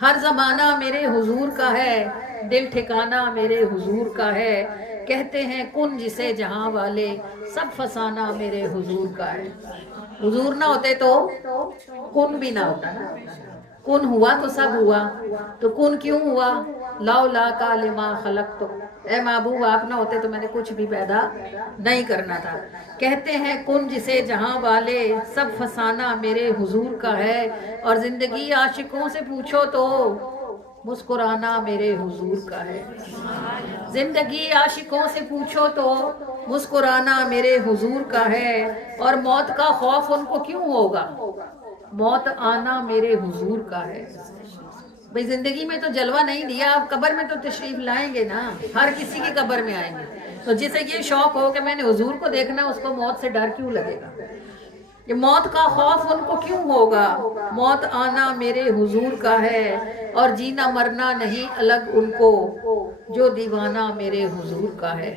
ہر زمانہ میرے حضور کا ہے، دل ٹھکانہ میرے حضور کا ہے، کہتے ہیں کن جسے جہاں والے، سب فسانہ میرے حضور کا ہے۔ حضور نہ ہوتے تو کن بھی نہ ہوتا نا، کن ہوا تو سب ہوا، تو کن کیوں ہوا؟ لولا کا لما خلق، تو اے محبوب آپ نہ ہوتے تو میں نے کچھ بھی پیدا نہیں کرنا تھا۔ کہتے ہیں کن جسے جہاں والے، سب فسانہ میرے حضور کا ہے، اور زندگی عاشقوں سے پوچھو تو مسکرانا میرے حضور کا ہے۔ زندگی عاشقوں سے پوچھو تو مسکرانا میرے حضور کا ہے، اور موت کا خوف ان کو کیوں ہوگا؟ موت آنا میرے حضور کا ہے۔ بھئی زندگی میں تو جلوہ نہیں دیا، آپ قبر میں تو تشریف لائیں گے نا، ہر کسی کی قبر میں آئیں گے، تو جسے یہ شوق ہو کہ میں نے حضور کو دیکھنا، اس کو موت سے ڈر کیوں لگے گا؟ یہ موت کا خوف ان کو کیوں ہوگا؟ موت آنا میرے حضور کا ہے، اور جینا مرنا نہیں الگ ان کو، جو دیوانہ میرے حضور کا ہے۔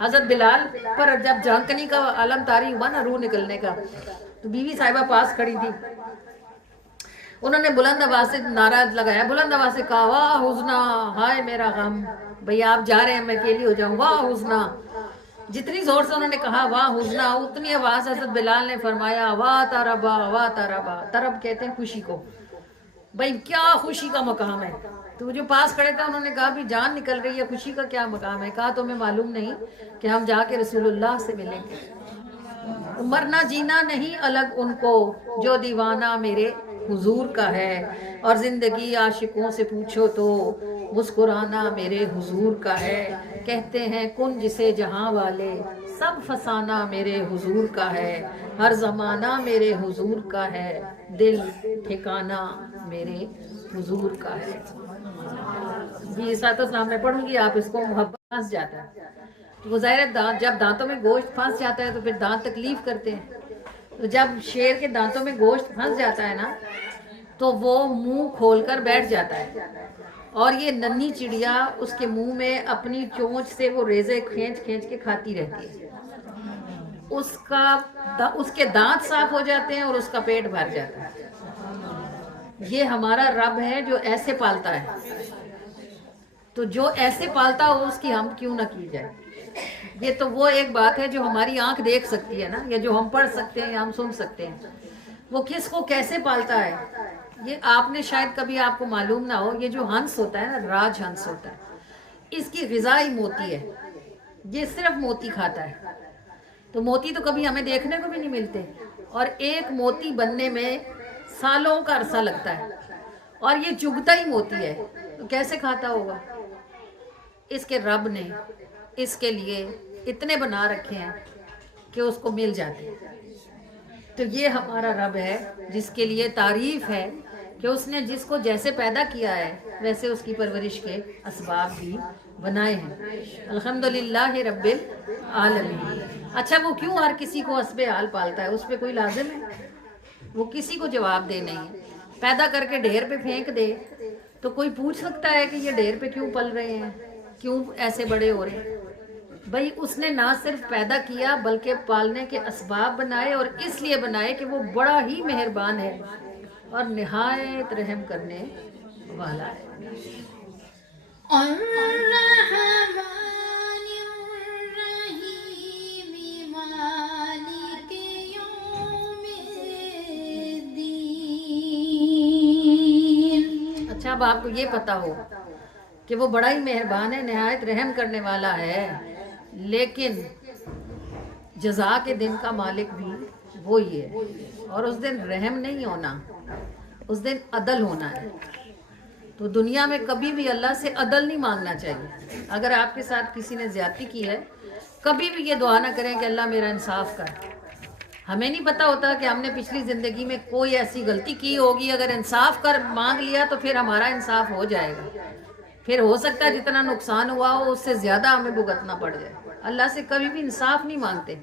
حضرت بلال پر جب جھانکنی کا عالم طاری ہوا نا، روح نکلنے کا، تو بیوی صاحبہ پاس کھڑی تھی، انہوں نے بلند آواز سے نعرہ لگایا، بلند آواز سے کہا واہ حزنا، ہائے میرا غم، بھئی آپ جا رہے ہیں میں اکیلی ہو جاؤں، واہ حزنا۔ جتنی زور سے انہوں نے کہا واہ حزنا، اتنی آواز حضرت بلال نے فرمایا واہ تربا، واہ تربا۔ ترب کہتے ہیں خوشی کو، بھئی کیا خوشی کا مقام ہے۔ تو جو پاس کھڑے تھے انہوں نے کہا بھی جان نکل رہی ہے، خوشی کا کیا مقام ہے؟ کہا تمہیں معلوم نہیں کہ ہم جا کے رسول اللہ سے ملیں گے۔ مرنا جینا نہیں الگ ان کو، جو دیوانہ میرے حضور کا ہے، اور زندگی عاشقوں سے پوچھو تو مسکرانا میرے حضور کا ہے۔ کہتے ہیں کن جسے جہاں والے، سب فسانہ میرے حضور کا ہے، ہر زمانہ میرے حضور کا ہے، دل ٹھکانہ میرے حضور کا ہے۔ جی ساتھ السلام میں پڑھوں گی، آپ اس کو محبت پھنس جاتا ہے تو وہ ظاہر ہے دانت، جب دانتوں میں گوشت پھنس جاتا ہے تو پھر دانت تکلیف کرتے ہیں، تو جب شیر کے دانتوں میں گوشت پھنس جاتا ہے نا تو وہ منہ کھول کر بیٹھ جاتا ہے، اور یہ ننھی چڑیا اس کے منہ میں اپنی چونچ سے وہ ریزے کھینچ کھینچ کے کھاتی رہتی ہے، اس کے دانت صاف ہو جاتے ہیں اور اس کا پیٹ بھر جاتا ہے۔ یہ ہمارا رب ہے جو ایسے پالتا ہے، تو جو ایسے پالتا ہو اس کی ہم کیوں نہ کی جائے۔ یہ تو وہ ایک بات ہے جو ہماری آنکھ دیکھ سکتی ہے نا، یا جو ہم پڑھ سکتے ہیں یا ہم سن سکتے ہیں، وہ کس کو کیسے پالتا ہے یہ آپ نے شاید کبھی آپ کو معلوم نہ ہو۔ یہ جو ہنس ہوتا ہے نا، راج ہنس ہوتا ہے، اس کی غذا ہی موتی ہے، یہ صرف موتی کھاتا ہے، تو موتی تو کبھی ہمیں دیکھنے کو بھی نہیں ملتے، اور ایک موتی بننے میں سالوں کا عرصہ لگتا ہے، اور یہ چگتا ہی موتی ہے، تو کیسے کھاتا ہوگا؟ اس کے رب نے اس کے لیے اتنے بنا رکھے ہیں کہ اس کو مل جاتے ہیں۔ تو یہ ہمارا رب ہے جس کے لیے تعریف ہے کہ اس نے جس کو جیسے پیدا کیا ہے ویسے اس کی پرورش کے اسباب بھی بنائے ہیں۔ الحمدللہ رب العالمین۔ اچھا وہ کیوں ہر کسی کو حسب حال پالتا ہے؟ اس پہ کوئی لازم ہے؟ وہ کسی کو جواب دے نہیں ہے۔ پیدا کر کے ڈھیر پہ پھینک دے تو کوئی پوچھ سکتا ہے کہ یہ ڈھیر پہ کیوں پل رہے ہیں، کیوں ایسے بڑے ہو رہے ہیں؟ بھئی اس نے نہ صرف پیدا کیا بلکہ پالنے کے اسباب بنائے، اور اس لیے بنائے کہ وہ بڑا ہی مہربان ہے اور نہایت رحم کرنے والا ہے۔ الرحمن الرحیم مالک یوم الدین۔ اچھا اب آپ کو یہ پتا ہو کہ وہ بڑا ہی مہربان ہے، نہایت رحم کرنے والا ہے، لیکن جزا کے دن کا مالک بھی وہی ہے، اور اس دن رحم نہیں ہونا، اس دن عدل ہونا ہے۔ تو دنیا میں کبھی بھی اللہ سے عدل نہیں مانگنا چاہیے۔ اگر آپ کے ساتھ کسی نے زیادتی کی ہے، کبھی بھی یہ دعا نہ کریں کہ اللہ میرا انصاف کر۔ ہمیں نہیں پتا ہوتا کہ ہم نے پچھلی زندگی میں کوئی ایسی غلطی کی ہوگی، اگر انصاف کر مانگ لیا تو پھر ہمارا انصاف ہو جائے گا، پھر ہو سکتا ہے جتنا نقصان ہوا ہو اس سے زیادہ ہمیں بھگتنا پڑ جائے۔ اللہ سے کبھی بھی انصاف نہیں مانگتے،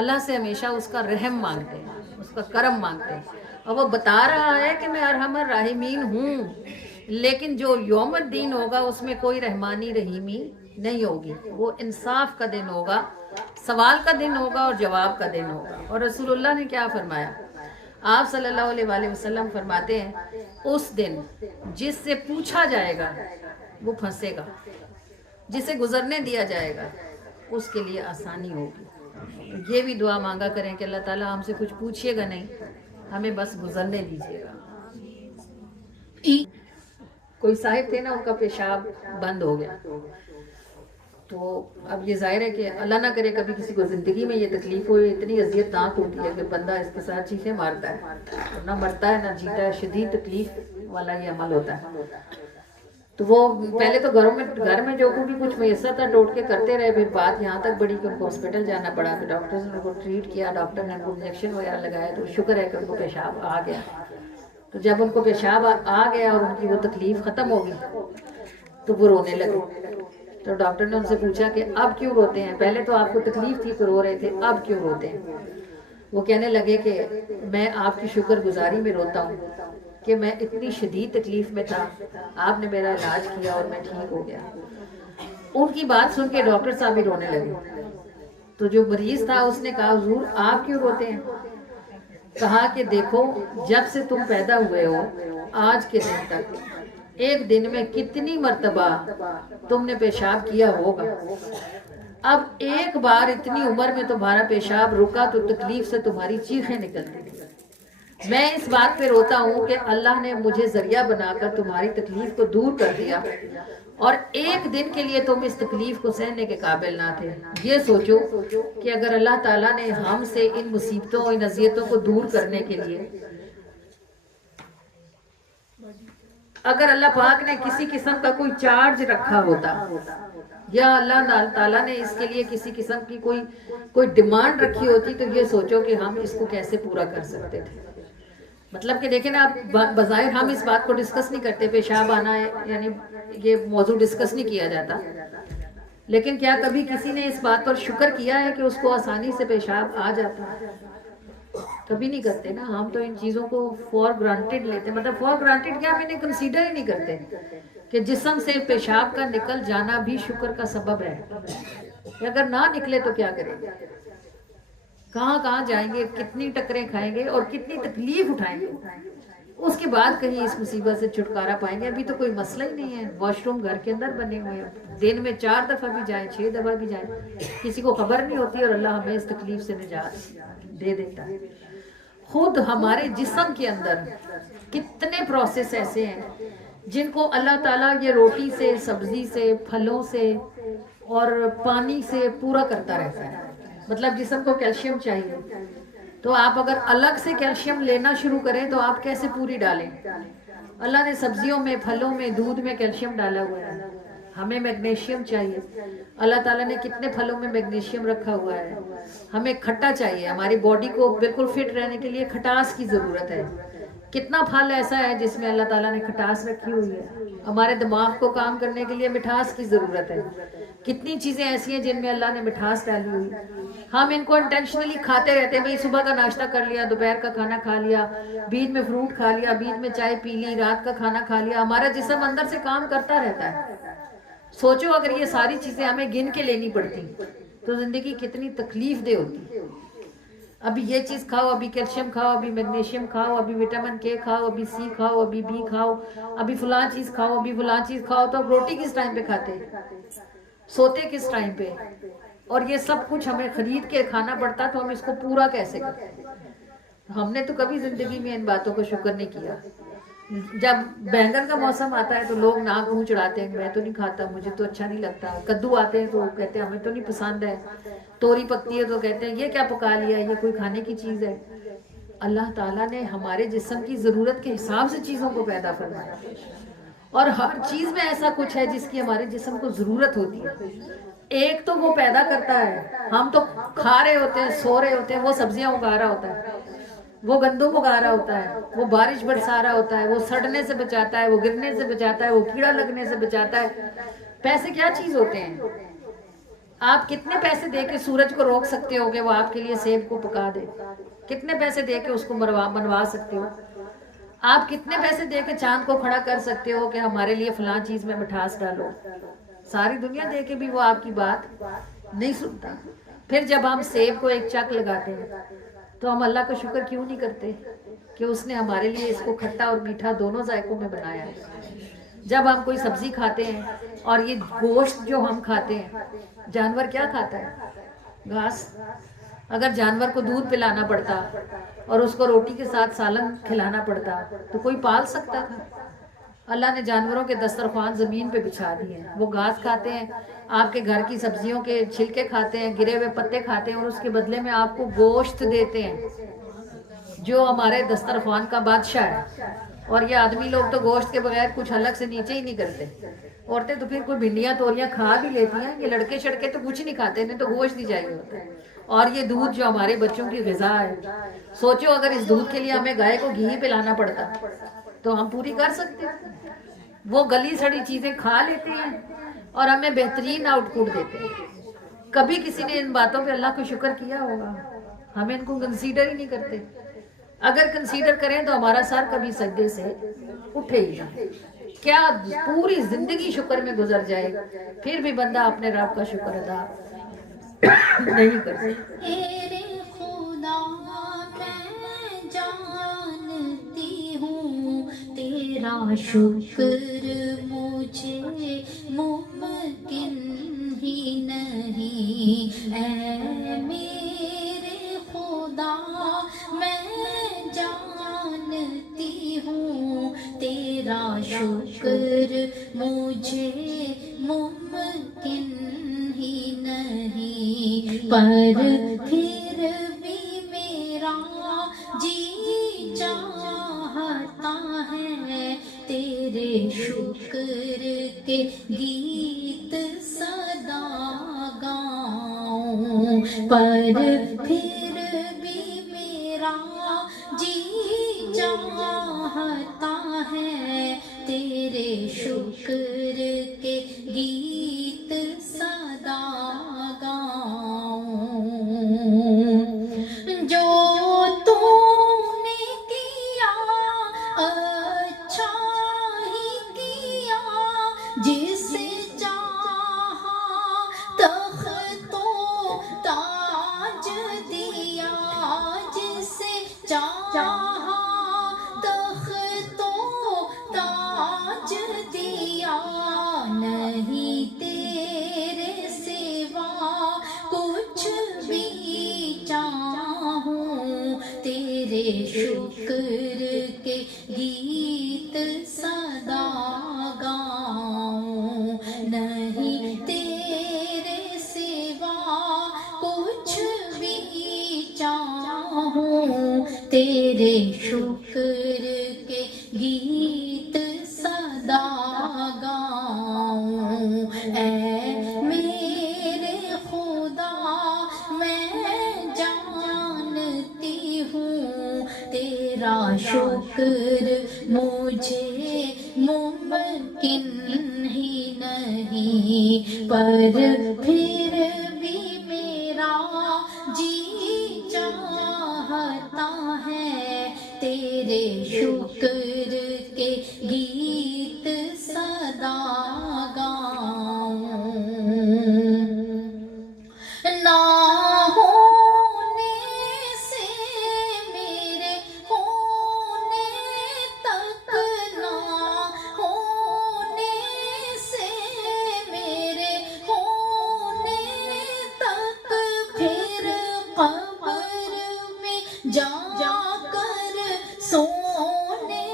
اللہ سے ہمیشہ اس کا رحم مانگتے ہیں، اس کا کرم مانگتے ہیں، اور وہ بتا رہا ہے کہ میں ارحم الراحمین ہوں، لیکن جو یوم الدین ہوگا اس میں کوئی رحمانی رحیمی نہیں ہوگی، وہ انصاف کا دن ہوگا، سوال کا دن ہوگا اور جواب کا دن ہوگا۔ اور رسول اللہ نے کیا فرمایا؟ آپ صلی اللہ علیہ وآلہ وسلم فرماتے ہیں اس دن جس سے پوچھا جائے گا وہ پھنسے گا، جسے گزرنے دیا جائے گا اس کے لیے آسانی ہوگی۔ یہ بھی دعا مانگا کریں کہ اللہ تعالیٰ ہم سے کچھ پوچھیے گا نہیں، ہمیں بس گزرنے دیجیے گا۔ کوئی صاحب تھے نا، ان کا پیشاب بند ہو گیا، تو اب یہ ظاہر ہے کہ اللہ نہ کرے کبھی کسی کو زندگی میں یہ تکلیف ہو، اتنی اذیت ناک ہوتی ہے کہ بندہ اس کے ساتھ چیخیں مارتا ہے، نہ مرتا ہے نہ جیتا ہے، شدید تکلیف والا یہ عمل ہوتا ہے۔ تو وہ پہلے تو گھر میں جو بھی کچھ میسر تھا ٹوٹ کے کرتے رہے، پھر بات یہاں تک بڑی کہ ان کو ہاسپٹل جانا پڑا، پھر ڈاکٹر نے ان کو ٹریٹ کیا، ڈاکٹر نے ان کو انجیکشن وغیرہ لگایا، تو شکر ہے کہ ان کو پیشاب آ گیا۔ تو جب ان کو پیشاب آ گیا اور ان کی وہ تکلیف ختم ہو گئی تو وہ رونے لگے۔ تو ڈاکٹر نے ان سے پوچھا کہ اب کیوں روتے ہیں؟ پہلے تو آپ کو تکلیف تھی تو رو رہے تھے، اب کیوں روتے ہیں؟ وہ کہنے لگے کہ میں آپ کی شکر گزاری میں روتا ہوں کہ میں اتنی شدید تکلیف میں تھا، آپ نے میرا علاج کیا اور میں ٹھیک ہو گیا۔ ان کی بات سن کے ڈاکٹر صاحب بھی رونے لگے۔ تو جو مریض تھا اس نے کہا حضور آپ کیوں روتے ہیں؟ کہا کہ دیکھو جب سے تم پیدا ہوئے ہو آج کے دن تک ایک دن میں کتنی مرتبہ تم نے پیشاب کیا ہوگا، اب ایک بار اتنی عمر میں تمہارا پیشاب رکا تو تکلیف سے تمہاری چیخیں نکلتی تھی۔ میں اس بات پہ روتا ہوں کہ اللہ نے مجھے ذریعہ بنا کر تمہاری تکلیف کو دور کر دیا، اور ایک دن کے لیے تم اس تکلیف کو سہنے کے قابل نہ تھے۔ یہ سوچو کہ اگر اللہ تعالیٰ نے ہم سے ان مصیبتوں ان اذیتوں کو دور کرنے کے لیے، اگر اللہ پاک نے کسی قسم کا کوئی چارج رکھا ہوتا یا اللہ تعالیٰ نے اس کے لیے کسی قسم کی کوئی ڈیمانڈ رکھی ہوتی تو یہ سوچو کہ ہم اس کو کیسے پورا کر سکتے تھے۔ مطلب کہ دیکھیں نا، آپ بظاہر ہم اس بات کو ڈسکس نہیں کرتے، پیشاب آنا ہے یعنی یہ موضوع ڈسکس نہیں کیا جاتا، لیکن کیا کبھی کسی نے اس بات پر شکر کیا ہے کہ اس کو آسانی سے پیشاب آ جاتا ہے؟ کبھی نہیں کرتے نا، ہم تو ان چیزوں کو فور گرانٹیڈ لیتے، مطلب فور گرانٹیڈ کیا، ہم انہیں کنسیڈر ہی نہیں کرتے کہ جسم سے پیشاب کا نکل جانا بھی شکر کا سبب ہے۔ اگر نہ نکلے تو کیا کریں گے؟ کہاں کہاں جائیں گے، کتنی ٹکریں کھائیں گے اور کتنی تکلیف اٹھائیں گے، اس کے بعد کہیں اس مصیبت سے چھٹکارا پائیں گے؟ ابھی تو کوئی مسئلہ ہی نہیں ہے، واش روم گھر کے اندر بنے ہوئے ہیں، دن میں 4 دفعہ بھی جائیں 6 دفعہ بھی جائیں، کسی کو خبر نہیں ہوتی، اور اللہ ہمیں اس تکلیف سے نجات دے دیتا ہے۔ خود ہمارے جسم کے اندر کتنے پروسیس ایسے ہیں جن کو اللہ تعالیٰ یہ روٹی سے، سبزی سے، پھلوں سے اور پانی سے پورا کرتا رہتا ہے۔ مطلب جسم کو کیلشیم چاہیے، تو آپ اگر الگ سے کیلشیم لینا شروع کریں تو آپ کیسے پوری ڈالیں؟ اللہ نے سبزیوں میں، پھلوں میں، دودھ میں کیلشیم ڈالا ہوا ہے۔ ہمیں میگنیشیم چاہیے، اللہ تعالیٰ نے کتنے پھلوں میں میگنیشیم رکھا ہوا ہے۔ ہمیں کھٹا چاہیے، ہماری باڈی کو بالکل فٹ رہنے کے لیے کھٹاس کی ضرورت ہے۔ کتنا پھل ایسا ہے جس میں اللہ تعالیٰ نے کھٹاس رکھی ہوئی ہے۔ ہمارے دماغ کو کام کرنے کے لیے مٹھاس کی ضرورت ہے۔ کتنی چیزیں ایسی ہیں جن میں اللہ نے مٹھاس ڈالی ہوئی، ہم ان کو انٹینشنلی کھاتے رہتے ہیں۔ بھئی صبح کا ناشتہ کر لیا، دوپہر کا کھانا کھا لیا، بیچ میں فروٹ کھا لیا، بیچ میں چائے پی لی، رات کا کھانا کھا لیا، ہمارا جسم اندر سے کام کرتا رہتا ہے۔ سوچو اگر یہ ساری چیزیں ہمیں گن کے لینی پڑتی تو زندگی کتنی تکلیف دہ ہوتی۔ ابھی یہ چیز کھاؤ، ابھی کیلشیم کھاؤ، ابھی میگنیشیم کھاؤ، ابھی وٹامن کے کھاؤ، ابھی سی کھاؤ، ابھی بی کھاؤ، ابھی فلاں چیز کھاؤ، ابھی فلاں چیز کھاؤ، تو اب روٹی کس ٹائم پہ کھاتے، سوتے کس ٹائم پہ؟ اور یہ سب کچھ ہمیں خرید کے کھانا پڑتا تو ہم اس کو پورا کیسے کرتے؟ ہم نے تو کبھی زندگی میں ان باتوں کو شکر نہیں کیا۔ جب بینگن کا موسم آتا ہے تو لوگ ناک منہ چڑھاتے ہیں، میں تو نہیں کھاتا، مجھے تو اچھا نہیں لگتا۔ کدو آتے ہیں تو کہتے ہیں ہمیں تو نہیں پسند ہے۔ توری پکتی ہے تو کہتے ہیں یہ کیا پکا لیا، یہ کوئی کھانے کی چیز ہے؟ اللہ تعالیٰ نے ہمارے جسم کی ضرورت کے حساب سے چیزوں کو پیدا فرمایا، اور ہر چیز میں ایسا کچھ ہے جس کی ہمارے جسم کو ضرورت ہوتی ہے۔ ایک تو وہ پیدا کرتا ہے، ہم تو کھا رہے ہوتے ہیں، سو رہے ہوتے ہیں، وہ سبزیاں اگا رہا ہوتا ہے، وہ گندم اگا رہا ہوتا ہے، وہ بارش برسا رہا ہوتا ہے، وہ سڑنے سے بچاتا ہے، وہ گرنے سے بچاتا ہے، وہ کیڑا لگنے سے بچاتا ہے۔ پیسے کیا چیز ہوتے ہیں؟ آپ کتنے پیسے دے کے سورج کو روک سکتے ہو کہ وہ آپ کے لیے سیب کو پکا دے؟ کتنے پیسے دے کے اس کو منوا سکتے ہو؟ آپ کتنے پیسے دے کے چاند کو کھڑا کر سکتے ہو کہ ہمارے لیے فلاں چیز میں مٹھاس ڈالو؟ ساری دنیا دے کے بھی وہ آپ کی بات نہیں سنتا۔ پھر جب ہم سیب کو ایک چک لگاتے ہیں تو ہم اللہ کا شکر کیوں نہیں کرتے؟ کہ اس نے ہمارے لیے اس کو کھٹا اور میٹھا دونوں ذائقوں میں بنایا ہے۔ جب ہم کوئی سبزی کھاتے ہیں اور یہ گوشت جو ہم کھاتے ہیں، جانور کیا کھاتا ہے؟ گھاس۔ اگر جانور کو دودھ پلانا پڑتا اور اس کو روٹی کے ساتھ سالن کھلانا پڑتا تو کوئی پال سکتا تھا؟ اللہ نے جانوروں کے دسترخوان زمین پہ بچھا دیے ہیں، وہ گھاس کھاتے ہیں، آپ کے گھر کی سبزیوں کے چھلکے کھاتے ہیں، گرے ہوئے پتے کھاتے ہیں، اور اس کے بدلے میں آپ کو گوشت دیتے ہیں جو ہمارے دسترخوان کا بادشاہ ہے۔ اور یہ آدمی لوگ تو گوشت کے بغیر کچھ حلق سے نیچے ہی نہیں کرتے۔ عورتیں تو پھر کوئی بھنڈیاں توریاں کھا بھی لیتی ہیں، یہ لڑکے شڑکے تو کچھ نہیں کھاتے، انہیں تو گوشت ہی چاہیے ہوتا ہے۔ اور یہ دودھ جو ہمارے بچوں کی غذا ہے، سوچو اگر اس دودھ کے لیے ہمیں گائے کو گھی پلانا پڑتا تو ہم پوری کر سکتے۔ وہ گلی سڑی چیزیں کھا لیتے ہیں اور ہمیں بہترین آؤٹ پٹ دیتے ہیں۔ کبھی کسی نے ان باتوں پہ اللہ کو شکر کیا ہوگا؟ ہمیں ان کو کنسیڈر ہی نہیں کرتے۔ اگر کنسیڈر کریں تو ہمارا سر کبھی سجدے سے اٹھے ہی نہ۔ کیا پوری زندگی شکر میں گزر جائے پھر بھی بندہ اپنے رب کا شکر ادا نہیں کر سکتا۔ تیرے خدا میں جانتی ہوں، تیرا شکر مجھے ممکن ہی نہیں۔ اے میرے خدا میں جانتی ہوں، تیرا شکر مجھے ممکن ہی نہیں، پر پھر بھی میرا جی چاہتا ہے تیرے شکر کے گیت سدا گاؤں، پر پھر بھی میرا جی چاہتا ہے تیرے شکر کے گیت سدا گاؤں۔ جو تو نے کیا اچھا ہی کیا، جسے چاہا تخت و تاج دیا، جسے چاہا تخت و تاج دیا، نہیں تیرے سوا کچھ بھی چاہوں، تیرے شکر کے گیت سدا گاؤں، نہیں تیرے سوا کچھ بھی چاہوں، تیرے شکر کے گیت سدا گاؤں۔ اے میرے خدا میں جانتی ہوں، تیرا شکر مجھے ممکن ہی نہیں، پر پھر بھی میرا جی چاہتا ہے تیرے شکر کے گیت سدا گاؤں۔ نہ ہونے سے میرے ہونے تک، نہ ہونے سے میرے ہونے تک، پھر قبر میں جا کر سونے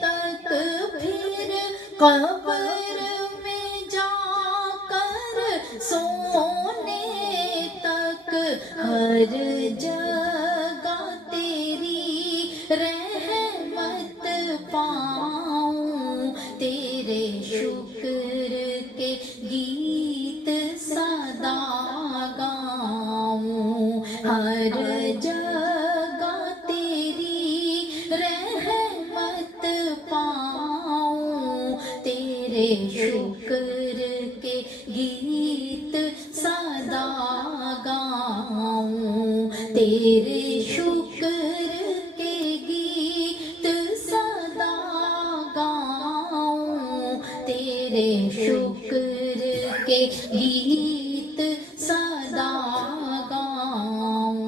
تک، پھر قبر میں جا کر سونے تک، ہر جگہ تیری رحمت پاؤں، تیرے شکر کے گیت سدا گاؤں، ہر جگہ تیری رحمت پاؤں، تیرے شکر کے گیت سدا گاؤں، تیرے شکر کے گیت سدا گاؤں، تیرے شکر کے گیت سدا گاؤں۔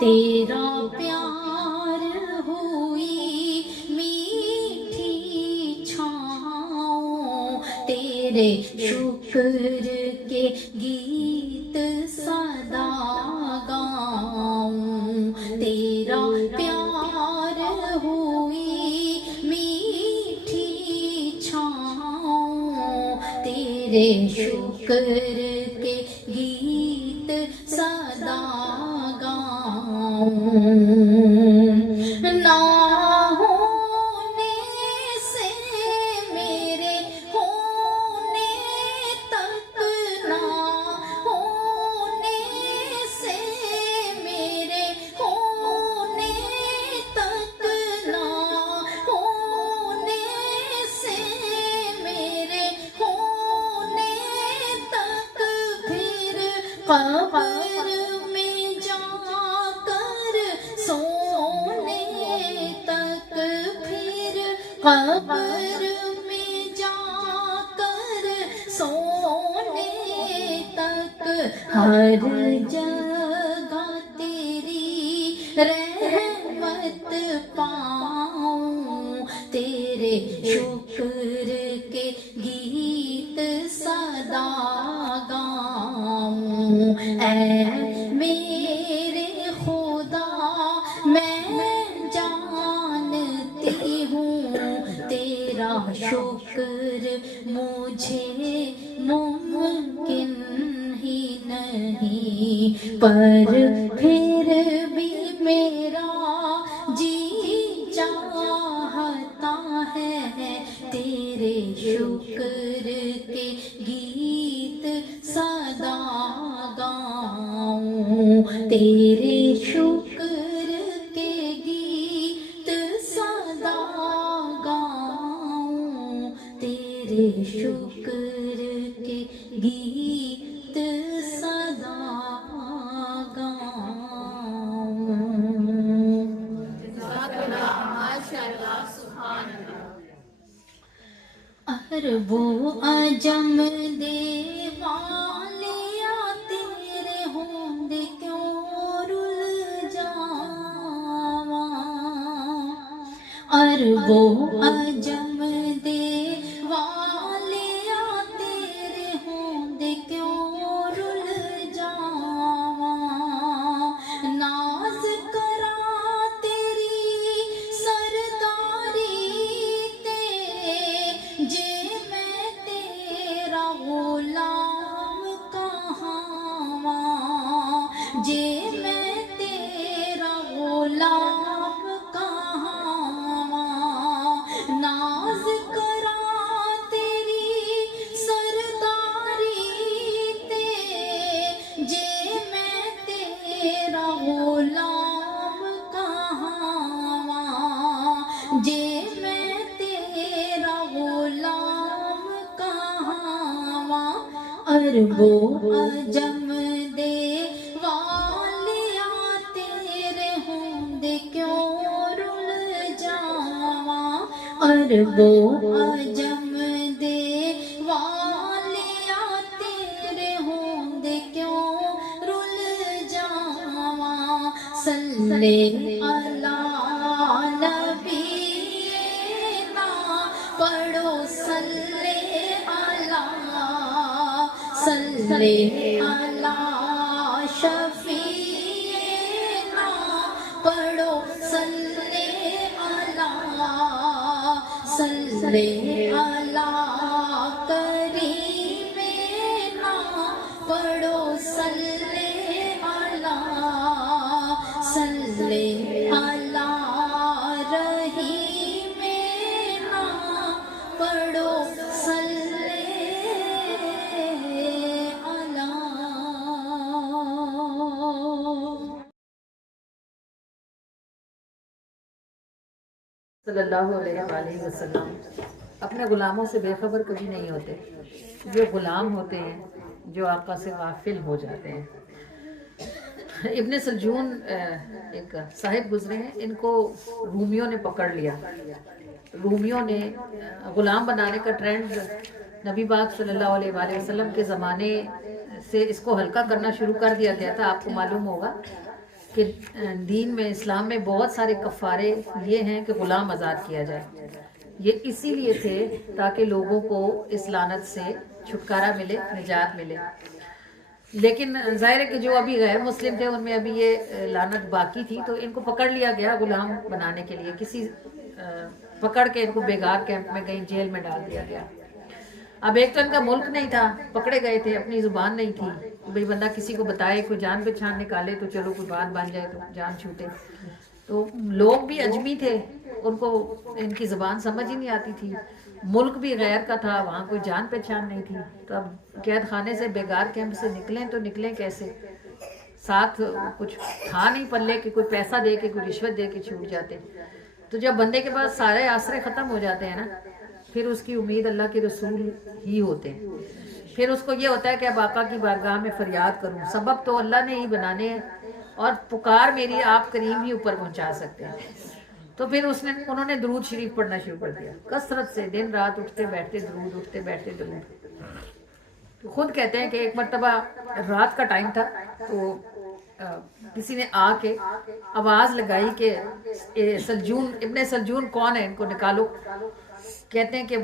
تیرا پیار ہوئی میٹھی چھاؤں، تیرے شکر کے گیت سدا گاؤں، تیرا پیار ہوئی میٹھی چھاؤں، تیرے شکر کے گیت سدا گاؤں، نہ ہونے سے میرے ہونے تک، نہ ہونے سے میرے ہونے تک، نہ ہونے سے میرے ہونے تک، پھر قبر میں جا کر سونے تک، پھر قبر میں جا کر سونے تک، ہر جگہ تیری رحمت پاؤں، تیرے شکر کے گیت سدا گاؤں، اے میرے خدا میں جانتی ہوں تیرا شکر مجھے ممکن ہی نہیں، پر پھر بھی میرا جی چاہتا ہے تیرے شکر کے گیت سدا گاؤں، تیرے شکر کے گیت سدا گاؤں، تیرے شکر کے گیت سدا گاؤں۔ عرب و عجم دیوالیا تیرے ہوند کیوں رل جاواں، عرب و عجم دیوالیا تیرے ہوند کیوں رل جاواں، ناز کرا تیری سرداری تے، جے میں تیرا غلام کہاواں، جے میں تیرا غلام کہاواں، ناز کرا تیری سرداری تے، جے میں تیرا غلام کہاواں، جے میں تیرا غلام کہاواں، عرب و عجم دیوالیا تیرے ہوند کیوں رل جاواں، عرب و عجم دیوالیا تیرے ہوند کیوں رل جاواں، صلی اللہ نبینا پڑھو صلی اللہ، صلی اللہ شفیعنا پڑھو صلی اللہ، صلی اللہ کریمنا پڑھو صلی اللہ، صلی اللہ رحیمنا پڑھو صلی اللہ۔ صلی اللہ علیہ وآلہ وسلم اپنے غلاموں سے بے خبر کبھی نہیں ہوتے، جو غلام ہوتے ہیں جو آقا سے غافل ہو جاتے ہیں۔ ابن سلجون ایک صاحب گزرے ہیں، ان کو رومیوں نے پکڑ لیا۔ رومیوں نے غلام بنانے کا ٹرینڈ نبی پاک صلی اللہ علیہ وآلہ وسلم کے زمانے سے اس کو ہلکا کرنا شروع کر دیا گیا تھا، آپ کو معلوم ہوگا۔ کہ دین میں اسلام میں بہت سارے کفارے یہ ہیں کہ غلام آزاد کیا جائے. یہ اسی لیے تھے تاکہ لوگوں کو اس لعنت سے چھٹکارا ملے, نجات ملے. لیکن ظاہر ہے کہ جو ابھی غیر مسلم تھے ان میں ابھی یہ لعنت باقی تھی, تو ان کو پکڑ لیا گیا غلام بنانے کے لیے. کسی پکڑ کے ان کو بیگار کیمپ میں کہیں جیل میں ڈال دیا گیا. اب ایک تو ان کا ملک نہیں تھا, پکڑے گئے تھے, اپنی زبان نہیں تھی کہ بھئی بندہ کسی کو بتائے, کوئی جان پہچان نکالے تو چلو کوئی بات بن جائے تو جان چھوٹے. تو لوگ بھی اجمی تھے, ان کو ان کی زبان سمجھ ہی نہیں آتی تھی. ملک بھی غیر کا تھا, وہاں کوئی جان پہچان نہیں تھی. تو اب قید خانے سے بیگار کیمپ سے نکلیں تو نکلیں کیسے؟ ساتھ کچھ تھا نہیں پلے کہ کوئی پیسہ دے کے, کوئی رشوت دے کے چھوٹ جاتے. تو جب بندے کے پاس سارے آسرے ختم ہو جاتے ہیں نا, پھر اس کی امید اللہ کے رسول ہی ہوتے ہیں. پھر اس کو یہ ہوتا ہے کہ اب آقا کی بارگاہ میں فریاد کروں, سبب تو اللہ نے ہی بنانے ہیں اور پکار میری آپ کریم ہی اوپر پہنچا سکتے ہیں. تو پھر انہوں نے درود شریف پڑھنا شروع کر دیا کثرت سے, دن رات اٹھتے بیٹھتے درود, اٹھتے بیٹھتے درود. تو خود کہتے ہیں کہ ایک مرتبہ رات کا ٹائم تھا, تو کسی نے آ کے آواز لگائی کہ سلجون, ابن سلجون کون ہے, ان کو نکالو. کہتے ہیں کہ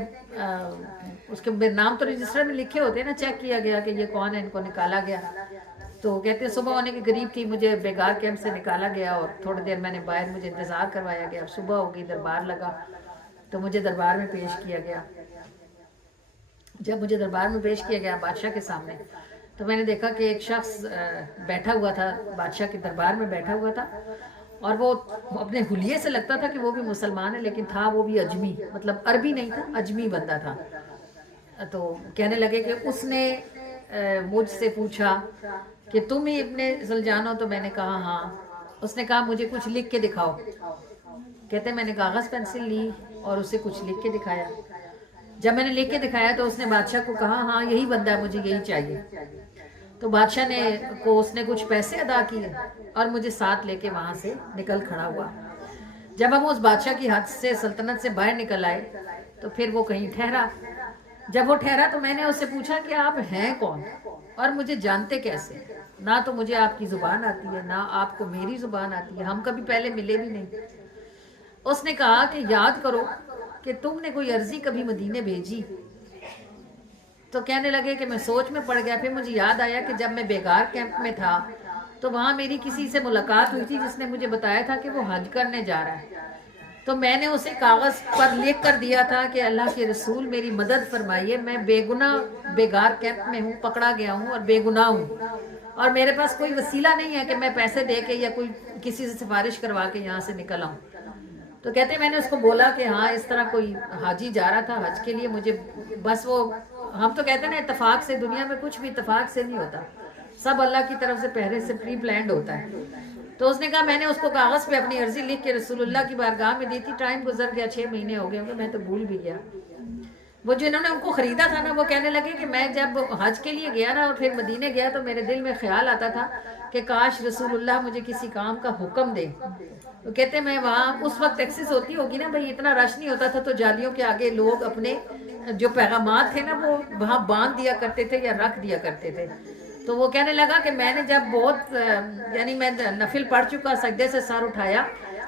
اس کے نام تو رجسٹر میں لکھے ہوتے ہیں نا, چیک کیا گیا کہ یہ کون ہے, ان کو نکالا گیا. تو کہتے ہیں صبح ہونے کے قریب تھی, مجھے بیگار کیمپ سے نکالا گیا اور تھوڑی دیر میں نے باہر, مجھے انتظار کروایا گیا. اب صبح ہوگی, دربار لگا, تو مجھے دربار میں پیش کیا گیا. جب مجھے دربار میں پیش کیا گیا بادشاہ کے سامنے, تو میں نے دیکھا کہ ایک شخص بیٹھا ہوا تھا, بادشاہ کے دربار میں بیٹھا ہوا تھا, اور وہ اپنے حلیے سے لگتا تھا کہ وہ بھی مسلمان ہے, لیکن تھا وہ بھی اجمی, مطلب عربی نہیں تھا, اجمی بندہ تھا. تو کہنے لگے کہ اس نے مجھ سے پوچھا کہ تم ہی ابن زلجان ہو؟ تو میں نے کہا ہاں. اس نے کہا مجھے کچھ لکھ کے دکھاؤ. کہتے میں نے کاغذ پینسل لی اور اسے کچھ لکھ کے دکھایا. جب میں نے لکھ کے دکھایا تو اس نے بادشاہ کو کہا ہاں یہی بندہ ہے, مجھے یہی چاہیے. تو بادشاہ اس نے کچھ پیسے ادا کیے اور مجھے ساتھ لے کے وہاں سے نکل کھڑا ہوا. جب ہم اس بادشاہ کی حد سے, سلطنت سے باہر نکل آئے, تو پھر وہ کہیں ٹھہرا. جب وہ ٹھہرا تو میں نے اس سے پوچھا کہ آپ ہیں کون اور مجھے جانتے کیسے؟ نہ تو مجھے آپ کی زبان آتی ہے, نہ آپ کو میری زبان آتی ہے, ہم کبھی پہلے ملے بھی نہیں. اس نے کہا کہ یاد کرو کہ تم نے کوئی عرضی کبھی مدینے بھیجی؟ تو کہنے لگے کہ میں سوچ میں پڑ گیا. پھر مجھے یاد آیا کہ جب میں بیگار کیمپ میں تھا تو وہاں میری کسی سے ملاقات ہوئی تھی جس نے مجھے بتایا تھا کہ وہ حج کرنے جا رہا ہے. تو میں نے اسے کاغذ پر لکھ کر دیا تھا کہ اللہ کے رسول میری مدد فرمائیے, میں بے گناہ بیگار کیمپ میں ہوں, پکڑا گیا ہوں اور بے گناہ ہوں, اور میرے پاس کوئی وسیلہ نہیں ہے کہ میں پیسے دے کے یا کوئی کسی سے سفارش کروا کے یہاں سے نکل آؤں. تو کہتے ہیں میں نے اس کو بولا کہ ہاں اس طرح کوئی حاجی جا رہا تھا حج کے لیے, مجھے بس وہ, ہم تو کہتے ہیں نا اتفاق سے, دنیا میں کچھ بھی اتفاق سے نہیں ہوتا, سب اللہ کی طرف سے پہلے سے پری پلانڈ ہوتا ہے. تو اس نے کہا میں نے اس کو کاغذ پہ اپنی عرضی لکھ کے رسول اللہ کی بارگاہ میں دی تھی, ٹائم گزر گیا, 6 مہینے ہو گئے ہوں گے, میں تو بھول بھی گیا. وہ جنہوں نے ان کو خریدا تھا نا, وہ کہنے لگے کہ میں جب حج کے لیے گیا نا اور پھر مدینے گیا تو میرے دل میں خیال آتا تھا کہ کاش رسول اللہ مجھے کسی کام کا حکم دے. تو کہتے میں وہاں اس وقت ایکسس ہوتی ہوگی نا بھائی, اتنا رش نہیں ہوتا تھا, تو جالیوں کے آگے لوگ اپنے جو پیغامات تھے نا وہ وہاں باندھ دیا کرتے تھے یا رکھ دیا کرتے تھے. تو وہ کہنے لگا کہ میں نے جب بہت یعنی میں نفل پڑھ چکا, سجدے سے سر اٹھایا,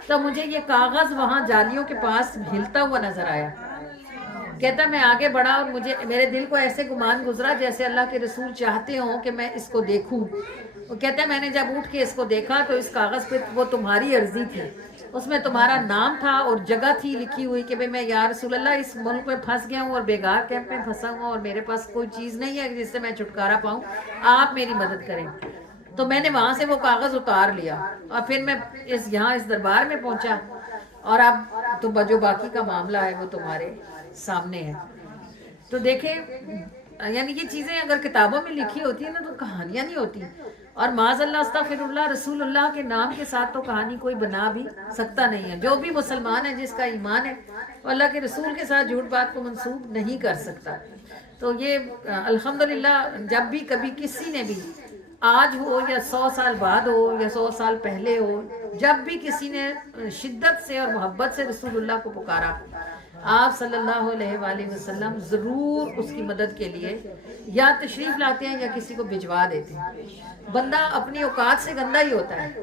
تو مجھے یہ کاغذ وہاں جالیوں کے پاس ہلتا ہوا نظر آیا. کہتا میں آگے بڑھا اور مجھے میرے دل کو ایسے گمان گزرا جیسے اللہ کے رسول چاہتے ہوں کہ میں اس کو دیکھوں. وہ کہتا ہے میں نے جب اٹھ کے اس کو دیکھا تو اس کاغذ پہ وہ تمہاری عرضی تھی, اس میں تمہارا نام تھا اور جگہ تھی لکھی ہوئی کہ میں یا رسول اللہ اس ملک میں پھنس گیا ہوں اور بیگار کیمپ میں پھنسا ہوں اور میرے پاس کوئی چیز نہیں ہے جس سے میں چھٹکارا پاؤں, آپ میری مدد کریں. تو میں نے وہاں سے وہ کاغذ اتار لیا اور پھر میں یہاں اس دربار میں پہنچا, اور اب تو جو باقی کا معاملہ ہے وہ تمہارے سامنے ہے. تو دیکھیں یعنی یہ چیزیں اگر کتابوں میں لکھی ہوتی ہیں نا تو کہانیاں نہیں ہوتی, اور معاذ اللہ استغفر اللہ, رسول اللہ کے نام کے ساتھ تو کہانی کوئی بنا بھی سکتا نہیں ہے. جو بھی مسلمان ہے جس کا ایمان ہے وہ اللہ کے رسول کے ساتھ جھوٹ بات کو منسوب نہیں کر سکتا. تو یہ الحمدللہ جب بھی کبھی کسی نے بھی آج ہو یا 100 سال بعد ہو یا 100 سال پہلے ہو, جب بھی کسی نے شدت سے اور محبت سے رسول اللہ کو پکارا, آپ صلی اللہ علیہ وآلہ وسلم ضرور اس کی مدد کے لیے یا تشریف لاتے ہیں یا کسی کو بھجوا دیتے ہیں. بندہ اپنی اوقات سے گندہ ہی ہوتا ہے,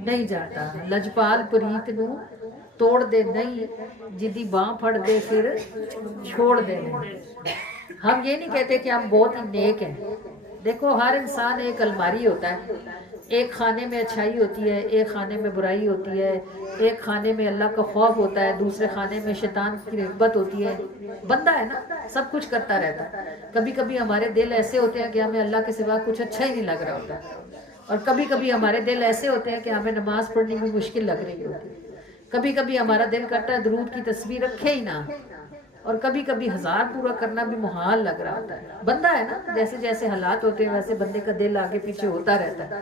نہیں جاتا. لجپال پریت نو توڑ دے نہیں، جدی باں پھڑ دے پھر چھوڑ دے نہیں. ہم یہ نہیں کہتے کہ ہم بہت ہی نیک ہیں. دیکھو ہر انسان ایک الماری ہوتا ہے، ایک خانے میں اچھائی ہوتی ہے، ایک خانے میں برائی ہوتی ہے، ایک خانے میں اللہ کا خوف ہوتا ہے، دوسرے خانے میں شیطان کی رغبت ہوتی ہے. بندہ ہے نا، سب کچھ کرتا رہتا ہے. کبھی کبھی ہمارے دل ایسے ہوتے ہیں کہ ہمیں اللہ کے سوا کچھ اچھا ہی نہیں لگ رہا ہوتا، اور کبھی کبھی ہمارے دل ایسے ہوتے ہیں کہ ہمیں نماز پڑھنے میں مشکل لگ رہی ہوتی ہے. کبھی کبھی ہمارا دل کرتا ہے درود کی تصویر رکھے ہی نہ، اور کبھی کبھی 1000 پورا کرنا بھی محال لگ رہا ہوتا ہے. بندہ ہے نا، جیسے جیسے حالات ہوتے ہیں ویسے بندے کا دل آگے پیچھے ہوتا رہتا ہے.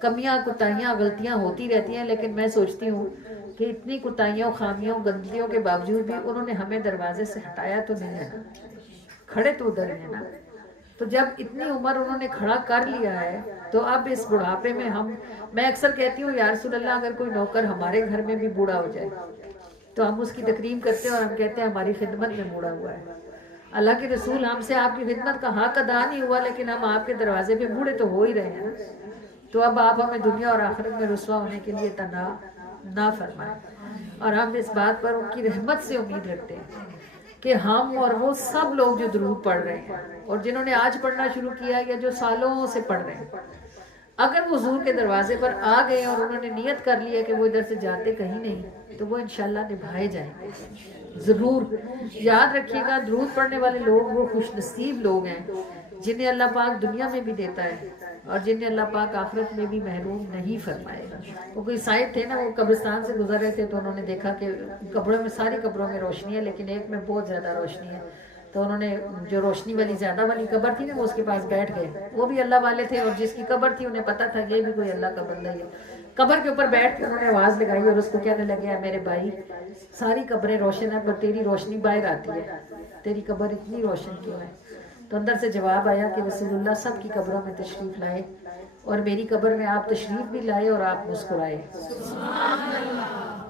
کمیاں کوتاہیاں غلطیاں ہوتی رہتی ہیں، لیکن میں سوچتی ہوں کہ اتنی کوتاہیوں خامیوں گندگیوں کے باوجود بھی انہوں نے ہمیں دروازے سے ہٹایا تو نہیں ہے نا، کھڑے تو ادھر ہیں نا. تو جب اتنی عمر انہوں نے کھڑا کر لیا ہے تو اب اس بڑھاپے میں میں اکثر کہتی ہوں یا رسول اللہ اگر کوئی نوکر ہمارے گھر میں بھی بوڑھا ہو جائے تو ہم اس کی تکریم کرتے ہیں اور ہم کہتے ہیں ہماری خدمت میں بوڑھا ہوا ہے. اللہ کے رسول ہم سے آپ کی خدمت کا حق ادا نہیں ہوا، لیکن ہم آپ کے دروازے پہ بوڑھے تو ہو ہی رہے ہیں. تو اب آپ ہمیں دنیا اور آخرت میں رسوا ہونے کے لیے تنہا نہ فرمائیں. اور ہم اس بات پر ان کی رحمت سے امید رکھتے ہیں کہ ہم اور وہ سب لوگ جو درود پڑھ رہے ہیں اور جنہوں نے آج پڑھنا شروع کیا یا جو سالوں سے پڑھ رہے ہیں، اگر وہ حضور کے دروازے پر آ گئے اور انہوں نے نیت کر لی ہے کہ وہ ادھر سے جاتے کہیں نہیں، تو وہ انشاءاللہ نبھائے جائیں گے. ضرور یاد رکھیے گا، درود پڑھنے والے لوگ وہ خوش نصیب لوگ ہیں جنہیں اللہ پاک دنیا میں بھی دیتا ہے اور جنہیں اللہ پاک آخرت میں بھی محروم نہیں فرمائے گا. وہ کوئی صاحب تھے نا، وہ قبرستان سے گزر رہے تھے تو انہوں نے دیکھا کہ قبروں میں ساری قبروں میں روشنی ہے لیکن ایک میں بہت زیادہ روشنی ہے. تو انہوں نے جو روشنی والی زیادہ والی قبر تھی نا وہ اس کے پاس بیٹھ گئے. وہ بھی اللہ والے تھے اور جس کی قبر تھی انہیں پتہ تھا یہ بھی کوئی اللہ کا بندہ ہی ہے. قبر کے اوپر بیٹھ کے انہوں نے آواز لگائی اور اس کو کہنے لگے میرے بھائی ساری قبریں روشن ہیں پر تیری روشنی باہر آتی ہے، تیری قبر اتنی روشن کیوں ہے؟ تو اندر سے جواب آیا کہ رسول اللہ سب کی قبروں میں تشریف لائے اور میری قبر میں آپ تشریف بھی لائے اور آپ مسکرائے.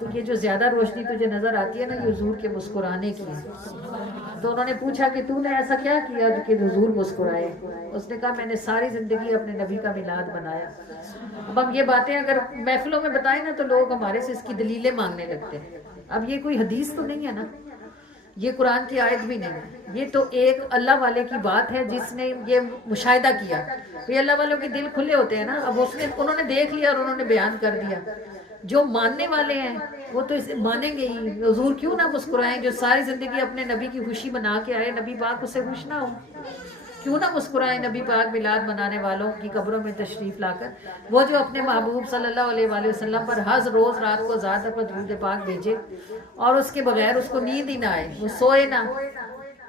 تو یہ جو زیادہ روشنی تجھے نظر آتی ہے نا یہ حضور کے مسکرانے کی ہے. تو انہوں نے پوچھا کہ تو نے ایسا کیا کیا کہ حضور مسکرائے؟ اس نے کہا میں نے ساری زندگی اپنے نبی کا میلاد بنایا. اب ہم یہ باتیں اگر محفلوں میں بتائیں نا تو لوگ ہمارے سے اس کی دلیلیں مانگنے لگتے ہیں. اب یہ کوئی حدیث تو نہیں ہے نا، یہ قرآن کی آیت بھی نہیں ہے، یہ تو ایک اللہ والے کی بات ہے جس نے یہ مشاہدہ کیا. یہ اللہ والوں کے دل کھلے ہوتے ہیں نا. اب انہوں نے دیکھ لیا اور انہوں نے بیان کر دیا. جو ماننے والے ہیں وہ تو اسے مانیں گے ہی. حضور کیوں نہ مسکرائیں جو ساری زندگی اپنے نبی کی خوشی بنا کے آئے، نبی پاک اس سے خوش نہ ہو؟ کیوں نہ مسکرائیں نبی پاک میلاد منانے والوں کی قبروں میں تشریف لا کر. وہ جو اپنے محبوب صلی اللہ علیہ وآلہ وسلم پر ہر روز رات کو زیادہ پر درود پاک بھیجے اور اس کے بغیر اس کو نیند ہی نہ آئے، وہ سوئے نہ،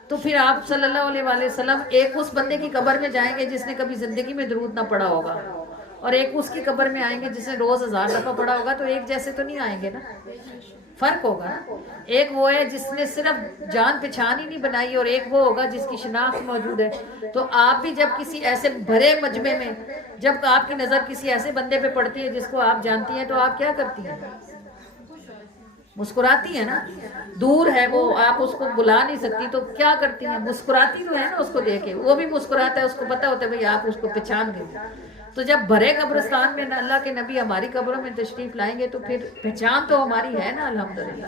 تو پھر آپ صلی اللہ علیہ وآلہ وسلم ایک اس بندے کی قبر میں جائیں گے جس نے کبھی زندگی میں درود نہ پڑھا ہوگا اور ایک اس کی قبر میں آئیں گے جس نے روز 1000 دفعہ پڑھا ہوگا، تو ایک جیسے تو نہیں آئیں گے نا، فرق ہوگا نا. ایک وہ ہے جس نے صرف جان پہچان ہی نہیں بنائی اور ایک وہ ہوگا جس کی شناخت موجود ہے. تو آپ بھی جب کسی ایسے بھرے مجمع میں جب آپ کی نظر کسی ایسے بندے پہ پڑتی ہے جس کو آپ جانتی ہیں تو آپ کیا کرتی ہیں؟ مسکراتی ہیں نا. دور ہے وہ، آپ اس کو بلا نہیں سکتی تو کیا کرتی ہیں؟ مسکراتی تو ہے نا اس کو دیکھ کے. وہ بھی مسکراتا ہے، اس کو پتا ہوتا ہے بھئی آپ اس کو پہچان گئے. تو جب بھرے قبرستان میں اللہ کے نبی ہماری قبروں میں تشریف لائیں گے تو پھر پہچان تو ہماری ہے نا الحمدللہ.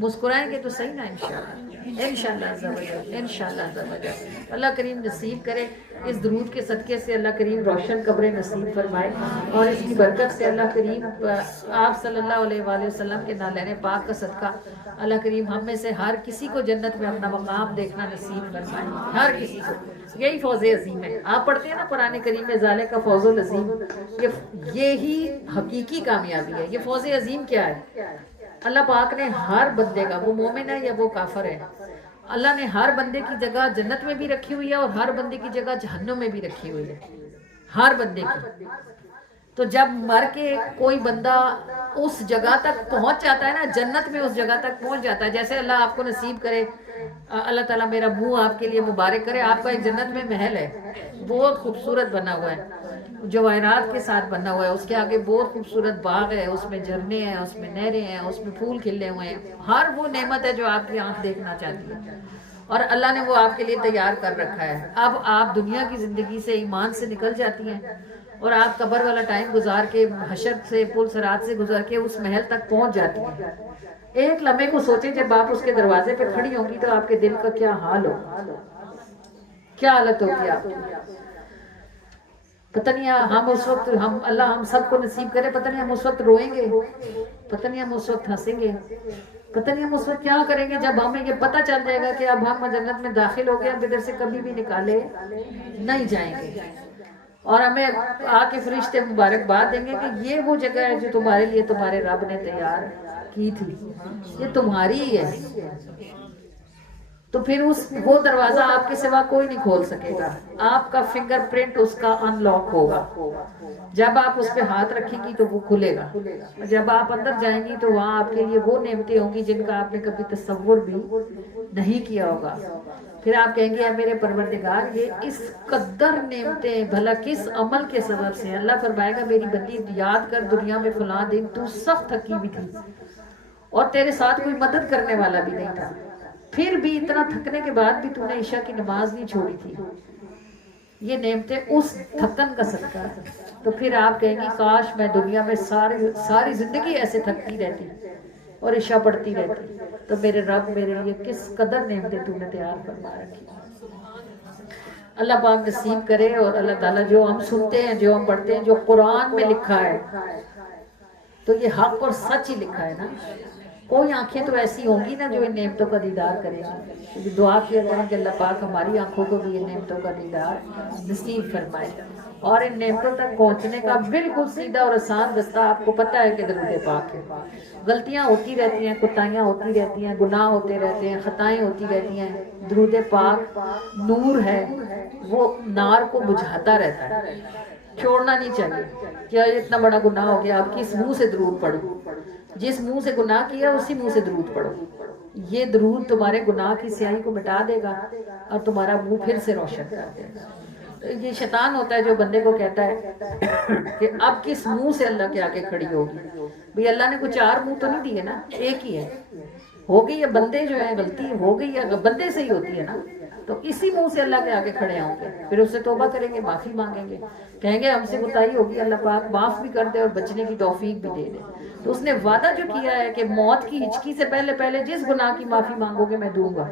مسکرائیں گے تو صحیح نا انشاءاللہ، انشاءاللہ عز و جل، انشاءاللہ عز و جل. اللہ کریم نصیب کرے اس درود کے صدقے سے اللہ کریم روشن قبریں نصیب فرمائے اور اس کی برکت سے اللہ کریم آپ صلی اللہ علیہ وآلہ وسلم کے نالین پاک کا صدقہ اللہ کریم ہم میں سے ہر کسی کو جنت میں اپنا مقام دیکھنا نصیب فرمائے، ہر کسی کو. یہی فوز عظیم ہے. آپ پڑھتے ہیں نا قرآن کریم میں ذالک فوز العظیم، یہی حقیقی کامیابی ہے. یہ فوز عظیم کیا ہے؟ اللہ پاک نے ہر بندے کا، وہ مومن ہے یا وہ کافر ہے، اللہ نے ہر بندے کی جگہ جنت میں بھی رکھی ہوئی ہے اور ہر بندے کی جگہ جہنم میں بھی رکھی ہوئی ہے، ہر بندے کی. تو جب مر کے کوئی بندہ اس جگہ تک پہنچ جاتا ہے نا، جنت میں اس جگہ تک پہنچ جاتا ہے، جیسے اللہ آپ کو نصیب کرے، اللہ تعالیٰ میرا منہ آپ کے لیے مبارک کرے، آپ کا ایک جنت میں محل ہے بہت خوبصورت بنا ہوا ہے، جواہرات کے ساتھ بنا ہوا ہے، اس کے آگے بہت خوبصورت باغ ہے، اس میں جھرنے ہیں، اس میں نہریں ہیں، اس میں پھول کھلے ہوئے ہیں، ہر وہ نعمت ہے جو آپ کی آنکھ دیکھنا چاہتی ہے اور اللہ نے وہ آپ کے لیے تیار کر رکھا ہے. اب آپ دنیا کی زندگی سے ایمان سے نکل جاتی ہیں اور آپ قبر والا ٹائم گزار کے حشر سے پل صراط سے گزر کے اس محل تک پہنچ جاتی ہیں. ایک لمحے کو سوچیں جب آپ اس کے دروازے پہ کھڑی ہوں گی تو آپ کے دل کا کیا حال ہوگا, کیا حالت ہوگی آپ کی. پتہ نہیں ہم اس وقت, ہم اللہ ہم سب کو نصیب کرے, پتہ نہیں ہم اس وقت روئیں گے, پتہ نہیں ہم اس وقت ہنسیں گے, پتہ نہیں ہم اس وقت کیا کریں گے جب ہمیں یہ پتہ چل جائے گا کہ اب ہم جنت میں داخل ہو گئے, اب ادھر سے کبھی بھی نکالے نہیں جائیں گے. اور ہمیں آ کے فرشتے مبارکباد دیں گے کہ یہ وہ جگہ ہے جو تمہارے لیے تمہارے رب نے تیار کی تھی, یہ تمہاری ہی ہے. تو پھر وہ دروازہ آپ کے سوا کوئی نہیں کھول سکے گا, آپ کا فنگر پرنٹ اس کا ان لاک ہوگا. جب آپ اس پہ ہاتھ رکھیں گی تو وہ کھلے گا, جب آپ اندر جائیں گی تو وہاں آپ کے لیے وہ نعمتیں ہوں گی جن کا آپ نے کبھی تصور بھی نہیں کیا ہوگا. پھر آپ کہیں گے اے میرے پروردگار یہ اس قدر نعمتیں بھلا کس عمل کے سبب سے. اللہ فرمائے گا میری بندی یاد کر دنیا میں فلاں دن تو سخت تھکی ہوئی تھی اور تیرے ساتھ کوئی مدد کرنے والا بھی نہیں تھا, پھر بھی اتنا تھکنے کے بعد بھی تو نے عشاء کی نماز نہیں چھوڑی تھی. یہ نعمتیں اس تھکن کا صدقہ ہے. تو پھر آپ کہیں گی کاش میں دنیا میں ساری زندگی ایسے تھکتی رہتی اور عشاء پڑھتی رہتی, تو میرے رب میرے لیے کس قدر نعمتیں تو نے تیار فرما رکھی. اللہ پاک نصیب کرے. اور اللہ تعالیٰ جو ہم سنتے ہیں, جو ہم پڑھتے ہیں, جو قرآن میں لکھا ہے تو یہ حق اور سچ ہی لکھا ہے نا. کوئی آنکھیں تو ایسی ہوں گی نا جو ان نعمتوں کا دیدار کریں گی. دعا کیا کریں کہ اللہ پاک ہماری آنکھوں کو بھی ان نعمتوں کا دیدار نصیب فرمائے. اور ان نعمتوں تک پہنچنے کا بالکل سیدھا اور آسان رستہ آپ کو پتہ ہے کہ درود پاک ہے. غلطیاں ہوتی رہتی ہیں, کوتاہیاں ہوتی رہتی ہیں, گناہ ہوتے رہتے ہیں, خطائیں ہوتی رہتی ہیں. درود پاک نور ہے, وہ نار کو بجھاتا رہتا ہے, چھوڑنا نہیں چاہیے. کیا اتنا بڑا گناہ ہو گیا, آپ کس منہ سے درود پڑھو, جس منہ سے گناہ کیا اسی منہ سے درود پڑھو. یہ درود تمہارے گناہ کی سیاہی کو مٹا دے گا اور تمہارا منہ پھر سے روشن کر دے گا. یہ شیطان ہوتا ہے جو بندے کو کہتا ہے کہ اب کس منہ سے اللہ کے آگے کھڑی ہوگی. بھئی اللہ نے کوئی 4 منہ تو نہیں دیے نا, ایک ہی ہے. ہو گئی ہے بندے جو ہیں, غلطی ہو گئی ہے بندے سے ہی ہوتی ہے نا, تو اسی منہ سے اللہ کے آگے کھڑے ہوں گے. پھر اس سے توبہ کریں گے, معافی مانگیں گے, کہیں گے ہم سے کوتاہی ہوگی, اللہ پاک معاف بھی کر دے اور بچنے کی توفیق بھی دے دے. تو اس نے وعدہ جو کیا ہے کہ موت کی ہچکی سے پہلے جس گناہ کی معافی مانگو گے میں دوں گا.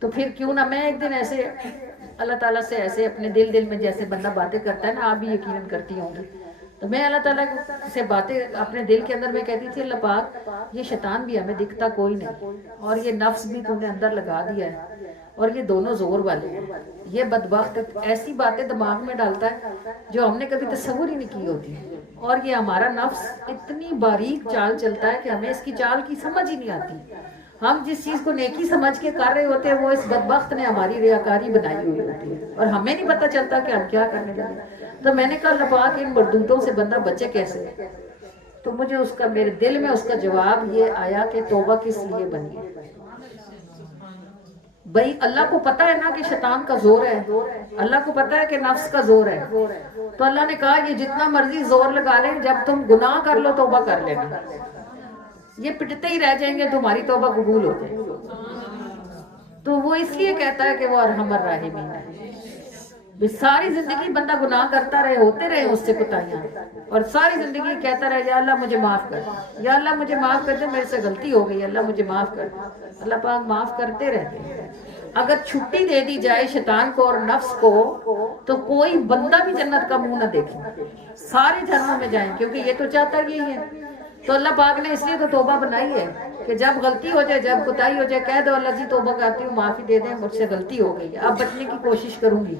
تو پھر کیوں نہ میں ایک دن ایسے اللہ تعالیٰ سے ایسے اپنے دل میں جیسے بندہ باتیں کرتا ہے نا, آپ بھی یقیناً کرتی ہوں گی, تو میں اللہ تعالیٰ سے باتیں اپنے دل کے اندر میں کہتی تھی اللہ پاک یہ شیطان بھی ہمیں دکھتا کوئی نہیں, اور یہ نفس بھی تو نے اندر لگا دیا ہے, اور یہ دونوں زور والے ہیں. یہ بدبخت ایسی باتیں دماغ میں ڈالتا ہے جو ہم نے کبھی تصور ہی نہیں کی ہوتی, اور یہ ہمارا نفس اتنی باریک چال چلتا ہے کہ ہمیں اس کی چال کی سمجھ ہی نہیں آتی. ہم جس چیز کو نیکی سمجھ کے کر رہے ہوتے ہیں وہ اس بدبخت نے ہماری ریاکاری بنائی ہوئی ہوتی ہے, اور ہمیں نہیں پتہ چلتا کہ ہم کیا کرنے لگے. تو میں نے کہا اللہ پاک ان مردودوں سے بندہ بچے کیسے, تو مجھے اس کا میرے دل میں اس کا جواب یہ آیا کہ توبہ کس لیے بنی ہے. بھئی اللہ کو پتہ ہے نا کہ شیطان کا زور ہے, اللہ کو پتہ ہے کہ نفس کا زور ہے, تو اللہ نے کہا یہ جتنا مرضی زور لگا لیں, جب تم گناہ کر لو توبہ کر لینا, یہ پٹتے ہی رہ جائیں گے, تمہاری توبہ قبول ہو جائے. تو وہ اس لیے کہتا ہے کہ وہ ارحم الراحمین ہے. ساری زندگی بندہ گناہ کرتا رہے, ہوتے رہے اس سے کوتاہیاں, اور ساری زندگی کہتا رہے یا اللہ مجھے معاف کر, یا اللہ مجھے معاف کر دے, میرے سے غلطی ہو گئی, اللہ مجھے معاف کر. اللہ پاک معاف کرتے رہتے ہیں. اگر چھٹی دے دی جائے شیطان کو اور نفس کو تو کوئی بندہ بھی جنت کا منہ نہ دیکھے, سارے جہنم میں جائیں, کیونکہ یہ تو چاہتا یہی ہے. تو اللہ پاک نے اس لیے تو توبہ بنائی ہے کہ جب غلطی ہو جائے, جب کوتاہی ہو جائے, کہہ دو اللہ جی توبہ کرتی ہوں, معافی دے دیں, مجھ سے غلطی ہو گئی, اب بچنے کی کوشش کروں گی,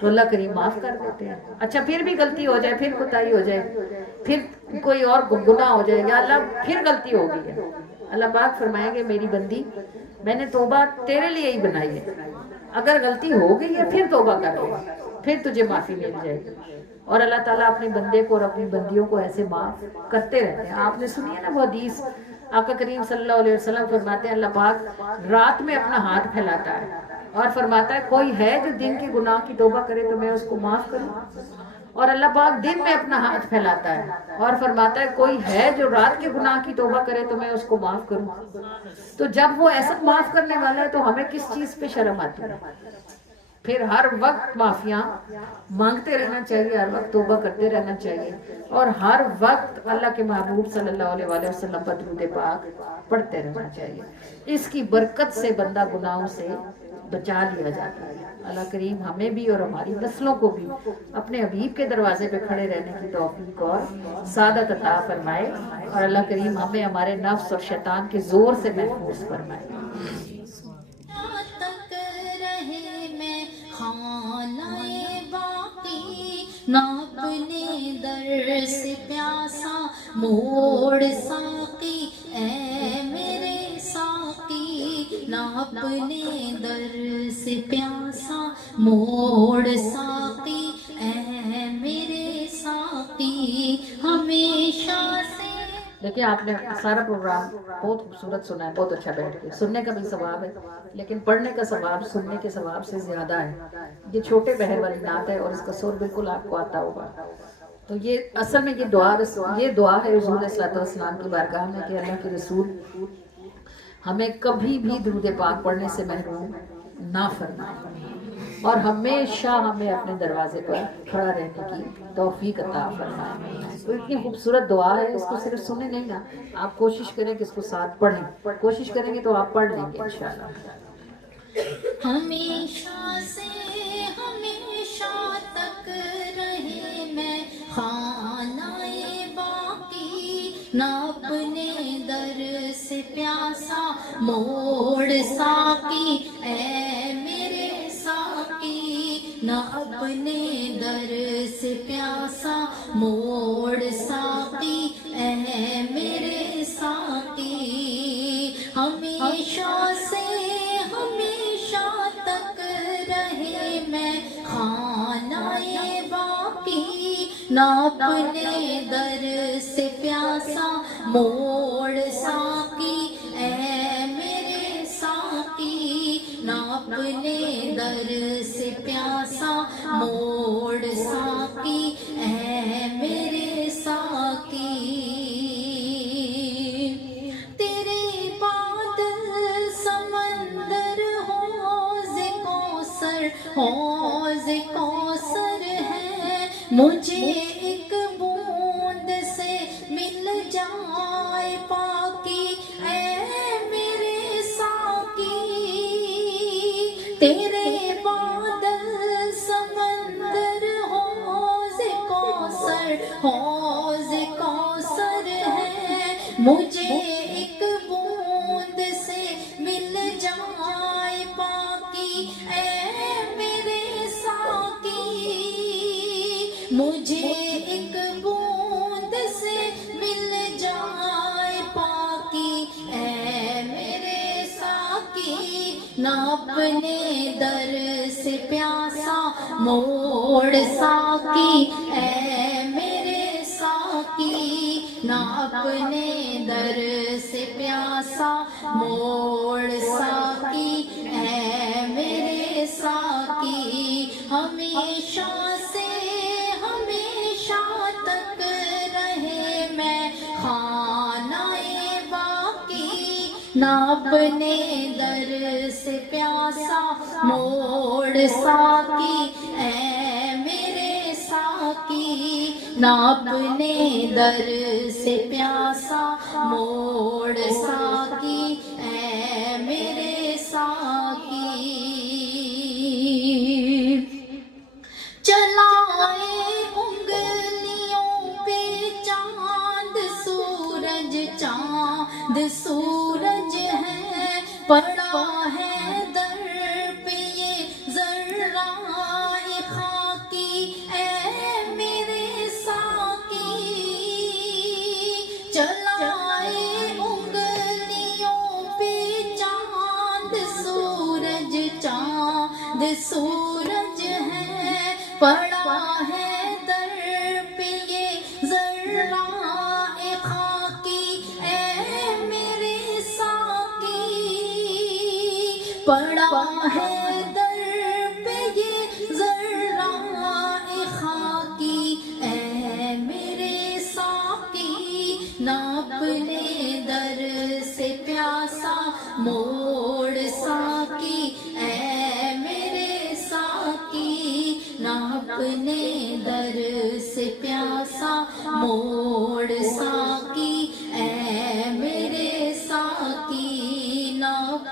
تو اللہ کریم معاف کر دیتے ہیں. اچھا پھر بھی غلطی ہو جائے, پھر کوتاہی ہو جائے, پھر کوئی اور گناہ ہو جائے, یا اللہ پھر غلطی ہو گئی ہے, اللہ پاک فرمائیں گے میری بندی میں نے توبہ تیرے لیے ہی بنائی ہے, اگر غلطی ہو گئی ہے پھر توبہ کر لے, پھر تجھے معافی مل جائے گی. اور اللہ تعالیٰ اپنے بندے کو اور اپنی بندیوں کو ایسے معاف کرتے رہتے ہیں. آپ نے سنی ہے نا وہ حدیث, آقا کریم صلی اللہ علیہ وسلم فرماتے ہیں اللہ پاک رات میں اپنا ہاتھ پھیلاتا ہے اور فرماتا ہے کوئی ہے جو دن کے گناہ کی توبہ کرے تو میں اس کو معاف کروں, اور اللہ پاک دن میں اپنا ہاتھ پھیلاتا ہے اور فرماتا ہے کوئی ہے جو رات کے گناہ کی توبہ کرے تو میں اس کو معاف کروں. تو جب وہ ایسا معاف کرنے والا ہے تو ہمیں کس چیز پہ شرم آتی ہے, پھر ہر وقت معافیاں مانگتے رہنا چاہیے، ہر وقت توبہ کرتے رہنا چاہیے، اور ہر وقت اللہ کے محبوب صلی اللہ علیہ وآلہ وسلم پر درود پاک پڑھتے رہنا چاہیے۔ اس کی برکت سے بندہ گناہوں سے بچا لیا جاتا ہے۔ اللہ کریم ہمیں بھی اور ہماری نسلوں کو بھی اپنے حبیب کے دروازے پہ کھڑے رہنے کی توفیق اور سعادت عطا فرمائے، اور اللہ کریم ہمیں ہمارے نفس اور شیطان کے زور سے محفوظ فرمائے۔ تک رہے میں خانہ باقی، نہ اپنے در سے پیاسا موڑ ساقی، اے میرے ساقی، نہ اپنے در سے پیاسا موڑ ساقی، اے میرے ساقی، ہمیشہ سے۔ دیکھیں آپ نے سارا پروگرام بہت خوبصورت سنا ہے، بہت اچھا بیٹھ کے سننے کا بھی ثواب ہے، لیکن پڑھنے کا ثواب سننے کے ثواب سے زیادہ ہے۔ یہ چھوٹے بہر والی نعت ہے اور اس کا سر بالکل آپ کو آتا ہوگا۔ تو یہ اصل میں یہ دعا ہے حضور صلی اللہ علیہ وسلم کی بارگاہ میں کہ اللہ کے رسول ہمیں کبھی بھی درود پاک پڑھنے سے محروم نہ فرمائے، اور ہمیشہ ہمیں اپنے دروازے پر کھڑا رہنے کی توفیق عطا فرمائے۔ تو اتنی خوبصورت دعا ہے، اس کو صرف سنیں نہیں نا، آپ کوشش کریں کہ اس کو ساتھ پڑھیں، کوشش کریں گے تو آپ پڑھ لیں گے انشاءاللہ۔ ہمیشہ سے ہمیشہ تک رہے میں خانہ باقی، نہ اپنے در سے پیاسا موڑ ساقی، اے میرے ساقی، نہ اپنے در سے پیاسا موڑ ساقی، اے میرے ساقی، ہمیشہ سے ہمیشہ تک رہے میں خانہ باقی، نہ اپنے در سے پیاسا موڑ ساقی، اے میرے ساقی، نہ اپنے در سے پیاسا موڑ ساقی، اے میرے ساقی، تیرے بادل سمندر حوض کوثر ہے، مجھے ایک بوند سے مل جائے پاکی، اے میرے ساقی، تیرے بادل سمندر حوض کوثر ہے، مجھے ایک بوند سے مل جائے پاکی، اے میرے ساقی، مجھے ایک بوند سے مل جائے پاکی، اے میرے ساقی، نہ اپنے در سے پیاسا موڑ ساقی، اے میرے ساقی، نہ اپنے در سے پیاسا موڑ ساقی، اے میرے ساقی، ہمیشہ سے ہمیشہ تک رہے میں خانہ باقی، نہ اپنے در سے پیاسا موڑ ساقی، اے میرے ساقی، نہ اپنے در سے پیاسا موڑ ساقی، اے میرے ساقی، چلائے انگلیوں پہ چاند سورج ہے، پڑا ہے در پہ یہ ذرائے خاکی، اے میرے ساقی، چلائے انگلیوں پہ چاند سورج ہے، پڑا ہے در پہ یہ ذرائے خاکی، اے میرے ساقی، پڑا ہے در پہ یہ ذرائے خاکی، اے میرے ساقی، نہ اپنے در سے پیاسا موڑ ساقی، اے میرے ساقی،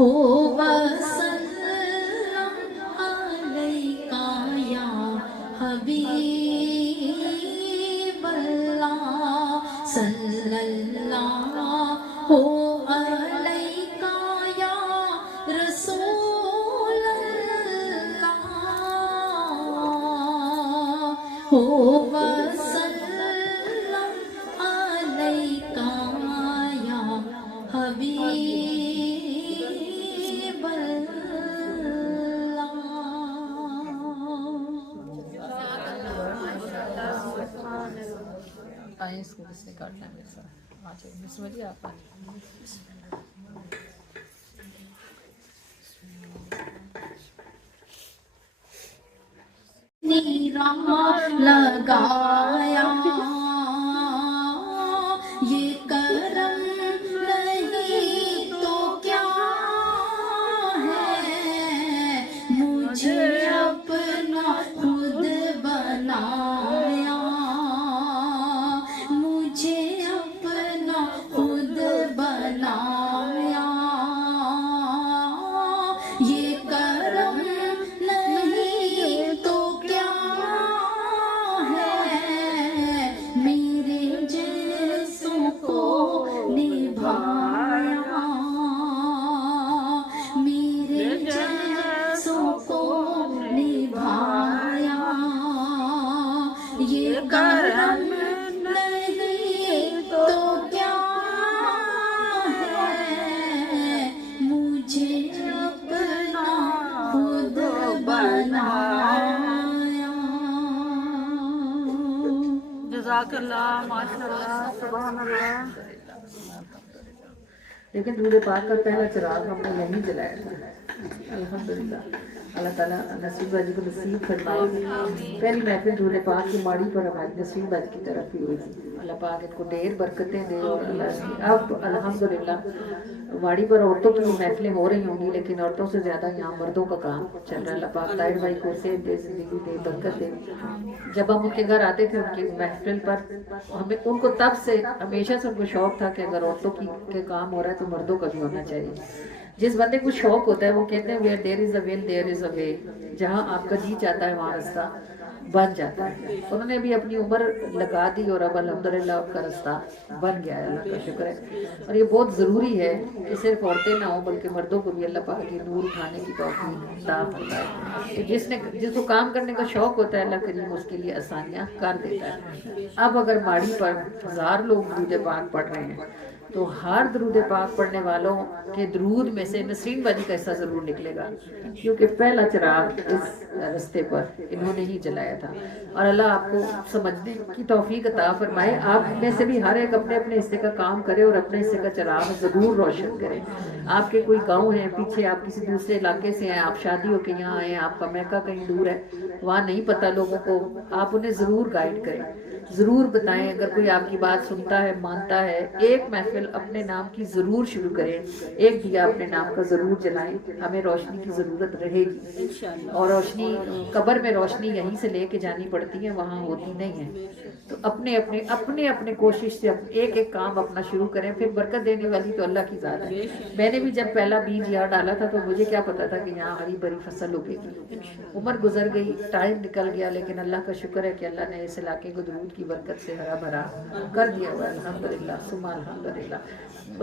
ہو وسلم علیکہ یا حبیب اللہ صلی اللہ علیکہ یا رسول اللہ ہو وسلم علیکہ یا حبیب اللہ. آئیں اس کو کس نے کاٹنا ہے میرے ساتھ. سمجھیے آپ لگایا یہ کرم نہیں تو کیا ہے مجھے اپنا خود بنایا مجھے اپنا خود بنایا یہ کرم نہیں تو کیا ہے میرے جیسوں کو نبھایا میرے جیسوں کو نبھایا یہ کرم نہیں تو کیا ہے مجھے اپنا خود بنایا. جزاک اللہ ماشاء اللہ سبحان اللہ. لیکن درود پاک کا پہلا چراغ ہم نے یہیں جلایا تھا. الحمدللہ اللہ تعالیٰ نصیر باجی کو نصیب فرمائے. پہلی محفل درود پاک کی ماڑی پر ہماری نصیر باجی کی طرف ہی ہوئی تھی. اللہ پاک ان کو ڈھیر برکتیں دے. اور اللہ اب الحمدللہ ماڑی پر عورتوں کی محفلیں ہو رہی ہوں گی لیکن عورتوں سے زیادہ یہاں مردوں کا کام چل رہا ہے. اللہ پاک طاہر بھائی کو صحت دے, زندگی دے, برکت دے. جب ہم ان کے گھر آتے تھے ان کی محفل پر ہمیں ان کو تب سے ہمیشہ سے ان کو شوق تھا کہ اگر عورتوں کے کام ہو رہا ہے تو مردوں کا بھی ہونا چاہیے. جس بندے کو شوق ہوتا ہے وہ کہتے ہیں where there is a will there is a way. جہاں آپ کا جی چاہتا ہے وہاں رستہ بن جاتا ہے. انہوں نے بھی اپنی عمر لگا دی اور اب الحمدللہ آپ کا رستہ بن گیا ہے. اللہ کا شکر ہے. اور یہ بہت ضروری ہے کہ صرف عورتیں نہ ہوں بلکہ مردوں کو بھی اللہ پاک کی نور اٹھانے کی توفیق عطا فرمائے. جس کو کام کرنے کا شوق ہوتا ہے اللہ کریم اس کے لیے آسانیاں کر دیتا ہے. اب اگر ماڑی پر 1000 لوگ درود پاک پڑھ رہے ہیں تو ہر درود پاک پڑھنے والوں کے درود میں سے نسرین باجی کا حصہ ضرور نکلے گا کیونکہ پہلا چراغ اس رستے پر انہوں نے ہی جلایا تھا. اور اللہ آپ کو سمجھنے کی توفیق عطا فرمائے. آپ میں سے بھی ہر ایک اپنے اپنے حصے کا کام کرے اور اپنے حصے کا چراغ ضرور روشن کرے. آپ کے کوئی گاؤں ہیں پیچھے, آپ کسی دوسرے علاقے سے ہیں, آپ شادی ہو کے یہاں آئے, آپ کا میکہ کہیں دور ہے, وہاں نہیں پتہ لوگوں کو, آپ انہیں ضرور گائیڈ کریں, ضرور بتائیں. اگر کوئی آپ کی بات سنتا ہے مانتا ہے ایک محفل اپنے نام کی ضرور شروع کریں, ایک دیا اپنے نام کا ضرور جلائیں. ہمیں روشنی کی ضرورت رہے گی اور روشنی قبر میں روشنی یہیں سے لے کے جانی پڑتی ہے, وہاں ہوتی نہیں ہے. تو اپنے اپنے کوشش سے ایک ایک کام اپنا شروع کریں. پھر برکت دینے والی تو اللہ کی ذات ہے. میں نے بھی جب پہلا بیج یہاں ڈالا تھا تو مجھے کیا پتا تھا کہ یہاں ہری بھری فصل اگے گی. عمر گزر گئی, ٹائم نکل گیا, لیکن اللہ کا شکر ہے کہ اللہ نے اس علاقے کو درود کی برکت سے ہرا بھرا کر دیا ہوا ہے. الحمدللہ ثم الحمدللہ.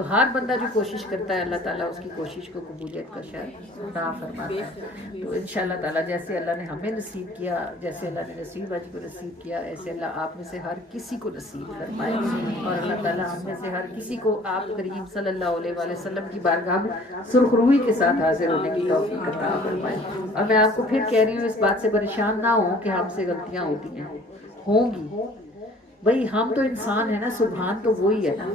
ہر بندہ جو کوشش کرتا ہے اللہ تعالیٰ اس کی کوشش کو قبولیت کا شاید عطا فرماتا ہے. تو انشاءاللہ تعالیٰ جیسے اللہ نے ہمیں نصیب کیا, جیسے اللہ نے نصیب باجی کو نصیب کیا, ایسے اللہ آپ میں سے ہر کسی کو نصیب فرمائے. اور اللہ تعالیٰ ہم میں سے ہر کسی کو آپ کریم صلی اللہ علیہ وآلہ وسلم کی بارگاہ میں سرخ روئی کے ساتھ حاضر ہونے کی توفیق عطا فرمائے. اور میں آپ کو پھر کہہ رہی ہوں اس بات سے پریشان نہ ہوں کہ ہم سے غلطیاں ہوتی ہیں, ہوں گی. بھئی ہم تو انسان ہیں نا, سبحان تو وہی ہے نا,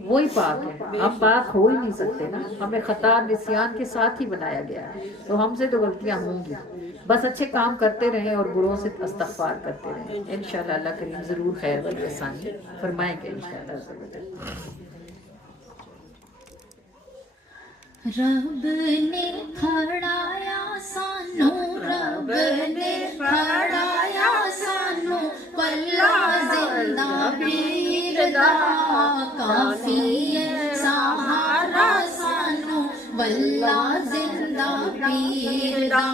وہی پاک ہے. ہم پاک ہو ہی نہیں سکتے نا, ہمیں خطا نسیان کے ساتھ ہی بنایا گیا ہے. تو ہم سے تو غلطیاں ہوں گی, بس اچھے کام کرتے رہیں اور بروں سے استغفار کرتے رہیں. انشاءاللہ اللہ کریم ضرور خیر و احسان فرمائیں گے انشاءاللہ. رب نے کھڑایا سانو, رب نے کھڑایا سانو, پلا زندہ پیر دا کافی ہے سہارا سانو, واللہ زندہ پیر دا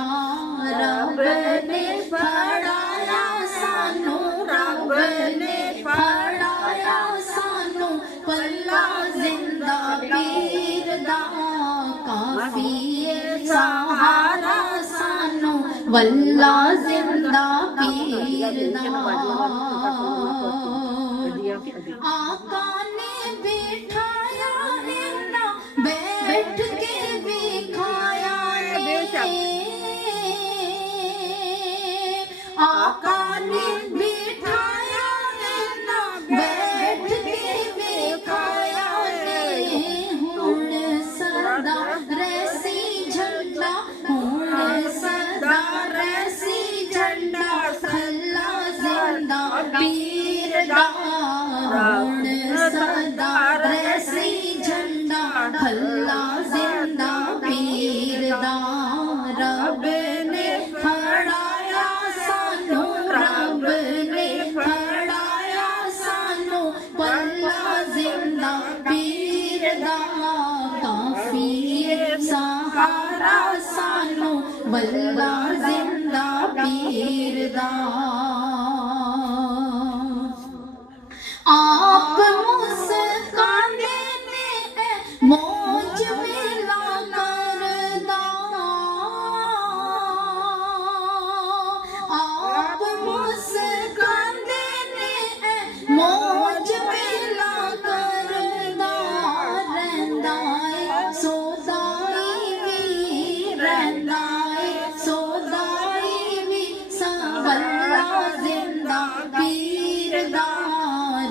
رب نے پڑھایا سانو رب نے پڑھایا سانو واللہ زندہ پیر دا کافی سہارا سانو واللہ زندہ پیر دا آقا نے بٹھایا ہے نا بیٹھ کے بکھایا آقا نے بٹھایا ہے نا بیٹھ کے بکھایا ہن سدا ریسی جھنڈا ہن سدا ریسی جھنڈا کھلا زندہ پیر دا ہن سدا ریسی جھنڈا کھلا زندہ پیر دا رب نے پڑھایا سانو رب نے پڑھایا سانو واللہ زندہ پیر دا کافی سہارا سانو واللہ زندہ پیر دا آپ مسکانے نے موج ملا کردا آپ مسکانے نے موج ملا کردا رہندا اے سودائی وی رہندا اے سودائی وی واللہ زندہ پیر دا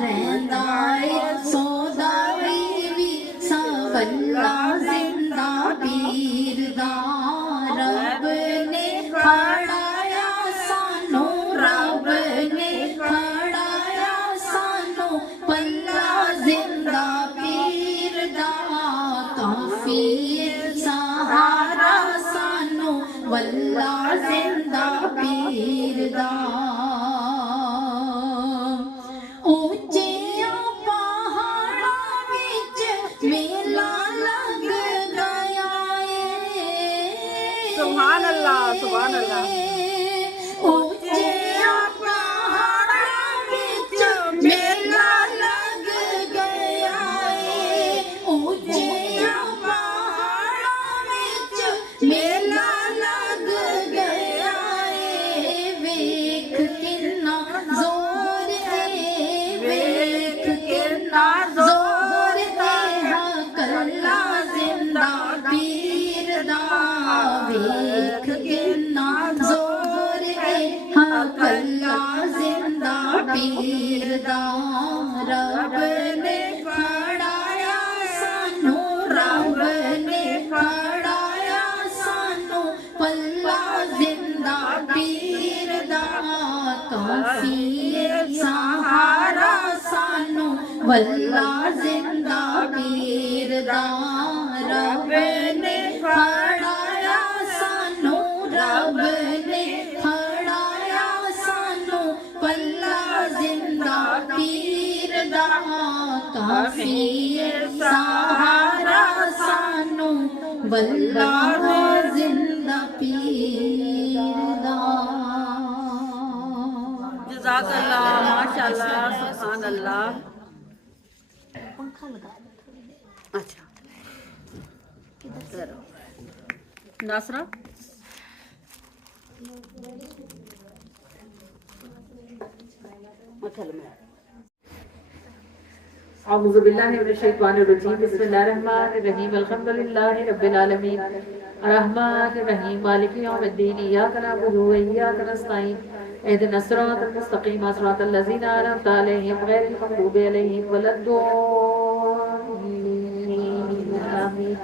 رہندا اے سودائی وی واللہ زندہ پیر دا رب نے پڑھایا سانو رب نے پڑھایا سانو واللہ زندہ پیر دا کافی سہارا سانو واللہ زندہ پیر دا اونچیاں پہاڑاں وچ میلہ لگ گیا سبحان اللہ سبحان اللہ اونچیاں پہاڑاں وچ میلہ لگ گیا اونچیاں پہاڑاں وچ میلہ لگ گیا ویکھ کنا زور ویکھ کنا زور کلا زندہ پیر دا ویکھ کنا زور کلا زندہ پیر دا رب نے پڑھایا سانو رب نے پڑھایا سانو واللہ زندہ پیر دا کافی سہارا سانو واللہ زندہ پیر دا رب نے پڑھایا سانو رب نے پڑھایا سانو واللہ زندہ پیر دا کافی سہارا سانو واللہ زندہ پیر دا جزاک اللہ ماشاء اللہ سبحان اللہ اچھا ناصرہ اعوذ باللہ من الشیطان الرجیم بسم اللہ الرحمن الرحیم الحمد للہ رب العالمین الرحمن الرحیم مالک یوم الدین ایاک نعبد و ایاک نستعین اهدنا الصراط المستقیم صراط الذین انعمت علیہم غیر المغضوب علیہم ولا الضالین آمین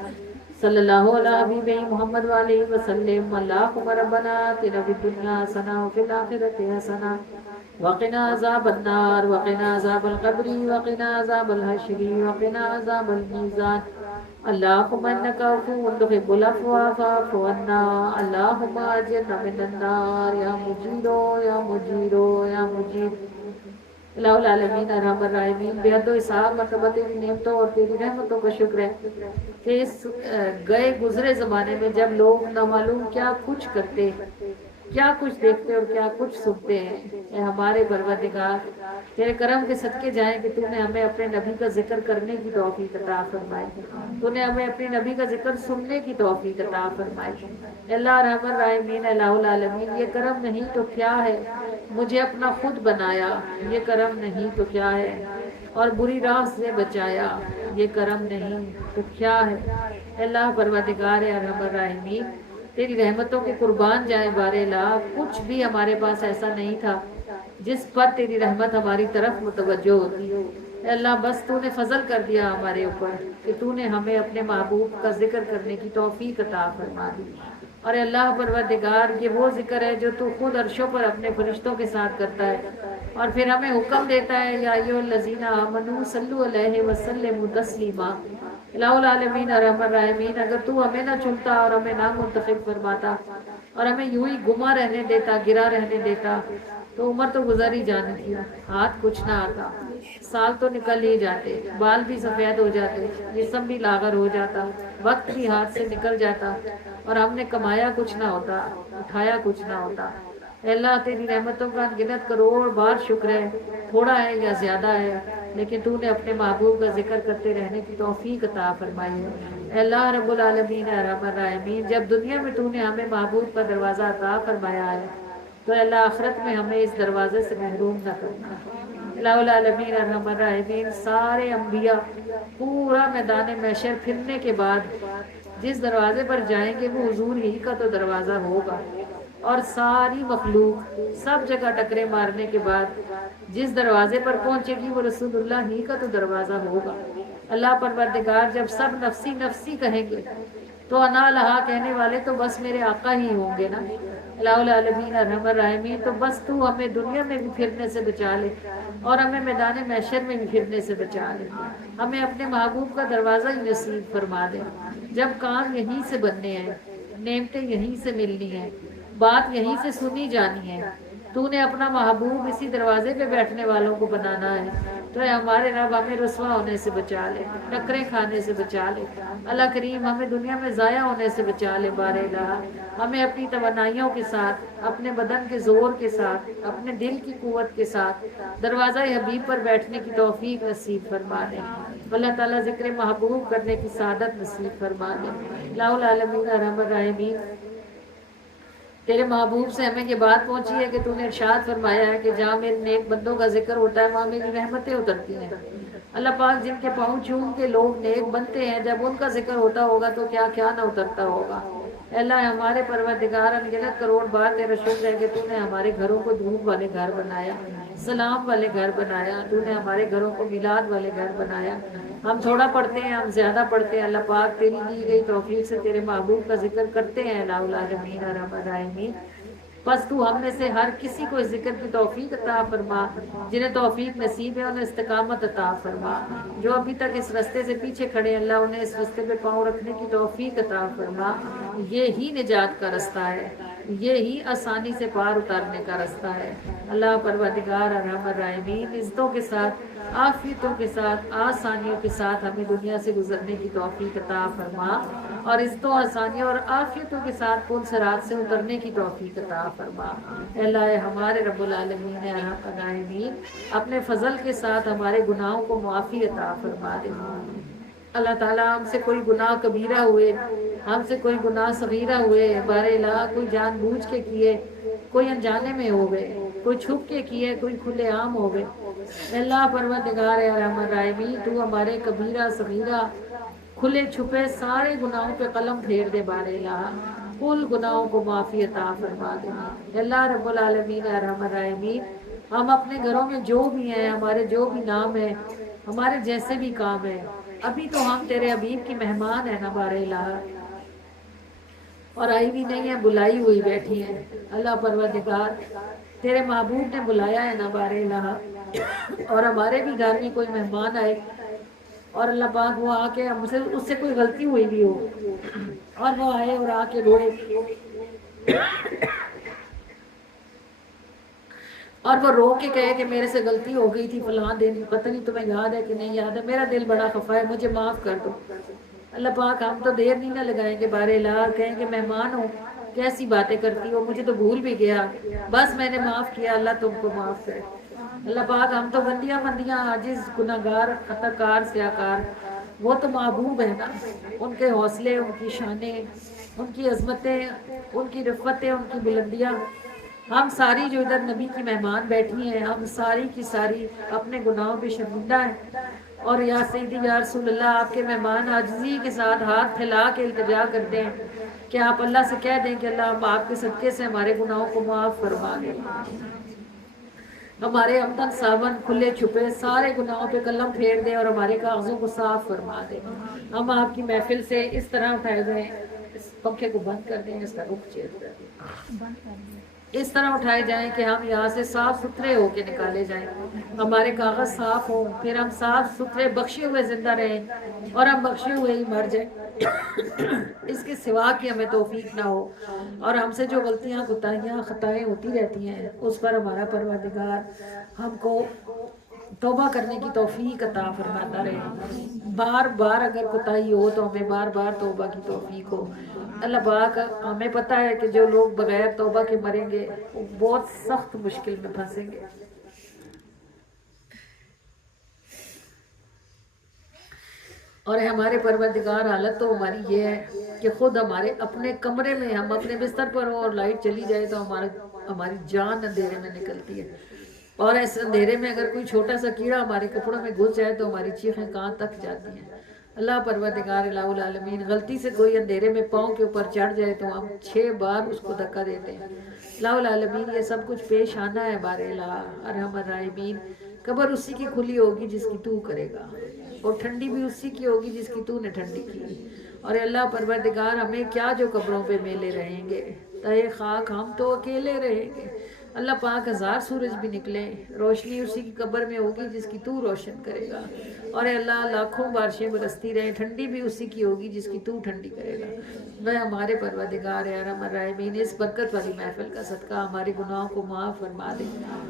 صلی اللہ علیہ حبیب محمد وآلہ وسلم اللہم ربنا آتنا فی الدنیا حسنہ وفی الآخرۃ حسنہ وقنا عذاب النار وقنا عذاب القبر وقنا عذاب الحشر وقنا عذاب الميزان اللهم انك عفو تحب العفو فاعف عنا اللهم اجرنا من النار يا مجير يا مجير يا مجير الہ العالمین ارحم الراحمین، بے حد و حساب مرتبہ تیری نعمتوں اور تیری رحمتوں کا شکر ہے کہ اس گئے گزرے زمانے میں جب لوگ نامعلوم کیا کچھ کرتے، کیا کچھ دیکھتے اور کیا کچھ سنتے ہیں، اے ہمارے پروردگار تیرے کرم کے صدقے جائیں کہ تو نے ہمیں اپنے نبی کا ذکر کرنے کی توفیق عطا فرمائی، تو نے ہمیں اپنے نبی کا ذکر سننے کی توفیق عطا فرمائی۔ اے اللہ ارحم الراحمین الہ العالمین، یہ کرم نہیں تو کیا ہے، مجھے اپنا خود بنایا، یہ کرم نہیں تو کیا ہے، اور بری راہ سے بچایا، یہ کرم نہیں تو کیا ہے۔ اے اللہ پروردگار ارحم الراحمین، تیری رحمتوں کے قربان جائیں بار الہ، کچھ بھی ہمارے پاس ایسا نہیں تھا جس پر تیری رحمت ہماری طرف متوجہ ہوتی۔ اے اللہ بس تو نے فضل کر دیا ہمارے اوپر کہ تو نے ہمیں اپنے محبوب کا ذکر کرنے کی توفیق عطا فرما دی۔ اور اے اللہ پروردگار، یہ وہ ذکر ہے جو تو خود عرشوں پر اپنے فرشتوں کے ساتھ کرتا ہے، اور پھر ہمیں حکم دیتا ہے یا ایھا الذین آمنوا صلوا علیہ وسلموا تسلیما۔ الہ العالمین ارحم الراحمین، اگر تو ہمیں نہ چنتا اور ہمیں نہ منتخب فرماتا اور ہمیں یوں ہی گما رہنے دیتا، گرا رہنے دیتا، تو عمر تو گزر ہی جانی تھی، ہاتھ کچھ نہ آتا، سال تو نکل ہی جاتے، بال بھی سفید ہو جاتے، جسم بھی لاغر ہو جاتا، وقت بھی ہاتھ سے نکل جاتا، اور ہم نے کمایا کچھ نہ ہوتا، اٹھایا کچھ نہ ہوتا۔ اے اللہ تیری رحمتوں کا انگنت کروڑ بار شکر ہے، تھوڑا ہے یا زیادہ ہے، لیکن تو نے اپنے محبوب کا ذکر کرتے رہنے کی توفیق عطا فرمائی ہے۔ اے اللہ رب العالمین ارحم الراحمین، جب دنیا میں تو نے ہمیں محبوب کا دروازہ عطا فرمایا ہے تو اے اللہ آخرت میں ہمیں اس دروازے سے محروم نہ کرنا۔ الہ العالمین ارحم الراحمین، سارے انبیاء پورا میدان محشر پھرنے کے بعد جس دروازے پر جائیں گے وہ حضور ہی کا تو دروازہ ہوگا، اور ساری مخلوق سب جگہ ٹکرے مارنے کے بعد جس دروازے پر پہنچے گی وہ رسول اللہ ہی کا تو دروازہ ہوگا۔ اللہ پروردگار جب سب نفسی نفسی کہیں گے تو انا لہا کہنے والے تو بس میرے آقا ہی ہوں گے نا۔ الہ العالمین ارحم الراحمین، تو بس تو ہمیں دنیا میں بھی پھرنے سے بچا لے اور ہمیں میدان محشر میں بھی پھرنے سے بچا لے، ہمیں اپنے محبوب کا دروازہ ہی نصیب فرما دے۔ جب کام یہیں سے بننے ہیں، نعمتیں یہیں سے ملنی ہیں، بات یہیں سے سنی جانی ہے، تو نے اپنا محبوب اسی دروازے پہ بیٹھنے والوں کو بنانا ہے، تو اے ہمارے رب ہمیں رسوا ہونے سے بچا لے، ٹکریں کھانے سے بچا لے۔ اللہ کریم ہمیں دنیا میں ضائع ہونے سے بچا لے بار الہ، ہمیں اپنی توانائیوں کے ساتھ، اپنے بدن کے زور کے ساتھ، اپنے دل کی قوت کے ساتھ دروازہ حبیب پر بیٹھنے کی توفیق نصیب فرما دے۔ اللہ تعالیٰ ذکر محبوب کرنے کی سعادت نصیب فرما دے۔ الہ العالمین ارحم الراحمین، تیرے محبوب سے ہمیں یہ بات پہنچی ہے کہ تو نے ارشاد فرمایا ہے کہ جہاں میرے نیک بندوں کا ذکر ہوتا ہے وہاں میری رحمتیں اترتی ہیں۔ اللہ پاک جن کے پاؤں چوم کے لوگ نیک بنتے ہیں، جب ان کا ذکر ہوتا ہوگا تو کیا کیا نہ اترتا ہوگا۔ اے اللہ ہمارے پروردگار، انگنت کروڑ بار تیرا شکر ہے کہ تو نے ہمارے گھروں کو دودھ والے گھر بنایا، سلام والے گھر بنایا، تو نے ہمارے گھروں کو میلاد والے گھر بنایا۔ ہم تھوڑا پڑھتے ہیں، ہم زیادہ پڑھتے ہیں، اللہ پاک تیری دی گئی توفیق سے تیرے محبوب کا ذکر کرتے ہیں۔ الہ العالمین ارحم الراحمین، بس تو ہم میں سے ہر کسی کو اس ذکر کی توفیق عطا فرما، جنہیں توفیق نصیب ہے انہیں استقامت عطا فرما، جو ابھی تک اس رستے سے پیچھے کھڑے اللہ انہیں اس رستے پہ پاؤں رکھنے کی توفیق عطا فرما۔ یہی نجات کا رستہ ہے، یہی آسانی سے پار اتارنے کا رستہ ہے۔ اللہ پروردگار ارحم الراحمین، عزتوں کے ساتھ، عافیتوں کے ساتھ، آسانیوں کے ساتھ ہمیں دنیا سے گزرنے کی توفیق عطا فرما، اور عزتوں، آسانیوں اور عافیتوں کے ساتھ پل صراط سے اترنے کی توفیق عطا فرما۔ اے اللہ ہمارے رب العالمین ارحم الراحمین، اپنے فضل کے ساتھ ہمارے گناہوں کو معافی عطا فرما دے۔ اللہ تعالیٰ ہم سے کوئی گناہ کبیرہ ہوئے، ہم سے کوئی گناہ صغیرہ ہوئے، بار الہ کوئی جان بوجھ کے کیے، کوئی انجانے میں ہو گئے، کوئی چھپ کے کیے، کوئی کھلے عام ہو گئے، اللہ پروردگار ارحم الراحمین تو ہمارے کبیرہ صغیرہ کھلے چھپے سارے گناہوں پہ قلم پھیر دے بار الہ، کل گناہوں کو معافی عطا فرما دے۔ اللہ رب العالمین ارحم الراحمین، ہم اپنے گھروں میں جو بھی ہیں، ہمارے جو بھی نام ہیں، ہمارے جیسے بھی کام ہیں، ابھی تو ہم تیرے حبیب کی مہمان ہیں نا بار الہ، اور آئی بھی نہیں ہے، بلائی ہوئی بیٹھی ہیں۔ اللہ پروردگار تیرے محبوب نے بلایا ہے نا بار الہ، اور ہمارے بھی گھر میں کوئی مہمان آئے اور اللہ پاک وہ آ کے ہم سے اس سے کوئی غلطی ہوئی بھی ہو اور وہ آئے اور آ کے روئے اور وہ رو کے کہے کہ میرے سے غلطی ہو گئی تھی فلاں دن، پتہ نہیں تمہیں یاد ہے کہ نہیں یاد ہے، میرا دل بڑا خفا ہے، مجھے معاف کر دو۔ اللہ پاک ہم تو دیر نہیں نہ لگائیں گے، بار الہ کہیں کہ مہمان ہو، کیسی باتیں کرتی ہو، مجھے تو بھول بھی گیا، بس میں نے معاف کیا، اللہ تم کو معاف کرے۔ اللہ پاک ہم تو بندیاں عاجز گناہگار خطا کار سیاکار، وہ تو محبوب ہے نا، ان کے حوصلے، ان کی شانیں، ان کی عظمتیں، ان کی رفتیں، ان کی بلندیاں، ہم ساری جو ادھر نبی کی مہمان بیٹھی ہیں، ہم ساری کی ساری اپنے گناہوں پہ شرمندہ ہیں، اور یا سیدی یا رسول اللہ آپ کے مہمان عاجزی کے ساتھ ہاتھ پھیلا کے التجا کرتے ہیں کہ آپ اللہ سے کہہ دیں کہ اللہ ہم آپ کے صدقے سے ہمارے گناہوں کو معاف فرما دیں، ہمارے امدن صابن کھلے چھپے سارے گناہوں پہ قلم پھیر دیں اور ہمارے کاغذوں کو صاف فرما دیں۔ ہم آپ کی محفل سے اس طرح اٹھائے گئے، اس پنکھے کو بند کر دیں، اس کا رخ چینج کر دیں، اس طرح اٹھائے جائیں کہ ہم یہاں سے صاف ستھرے ہو کے نکالے جائیں، ہمارے کاغذ صاف ہوں، پھر ہم صاف ستھرے بخشے ہوئے زندہ رہیں اور ہم بخشے ہوئے ہی مر جائیں، اس کے سوا کی ہمیں توفیق نہ ہو، اور ہم سے جو غلطیاں کوتاہیاں خطائیں ہوتی رہتی ہیں اس پر ہمارا پروردگار ہم کو توبہ کرنے کی توفیق عطا فرماتا رہے، بار بار اگر کوتاہی ہو تو ہمیں بار بار توبہ کی توفیق ہو۔ اللہ پاک ہمیں پتہ ہے کہ جو لوگ بغیر توبہ کے مریں گے وہ بہت سخت مشکل میں پھنسیں گے، اور ہمارے پروردگار حالت تو ہماری یہ ہے کہ خود ہمارے اپنے کمرے میں ہم اپنے بستر پر ہوں اور لائٹ چلی جائے تو ہماری جان اندھیرے میں نکلتی ہے، اور ایسے اندھیرے میں اگر کوئی چھوٹا سا کیڑا ہمارے کپڑوں میں گھس جائے تو ہماری چیخیں کہاں تک جاتی ہیں۔ اللہ پروردگار الہ العالمین غلطی سے کوئی اندھیرے میں پاؤں کے اوپر چڑھ جائے تو ہم 6 بار اس کو دھکا دیتے ہیں۔ الہ العالمین یہ سب کچھ پیش آنا ہے بار الہ ارحم الراحمین، قبر اسی کی کھلی ہوگی جس کی تو کرے گا، اور ٹھنڈی بھی اسی کی ہوگی جس کی تو نے ٹھنڈی کی، اور اللہ پروردگار ہمیں کیا جو قبروں پہ میلے رہیں گے، تہے خاک ہم تو اکیلے رہیں گے، اللہ پاک 1000 سورج بھی نکلیں روشنی اسی کی قبر میں ہوگی جس کی تو روشن کرے گا، اور اللہ لاکھوں بارشیں برستی رہیں ٹھنڈی بھی اسی کی ہوگی جس کی تو ٹھنڈی کرے گا۔ میں ہمارے پروردگار ارحم الراحمین اس برکت والی محفل کا صدقہ ہمارے گناہوں کو معاف فرما دے،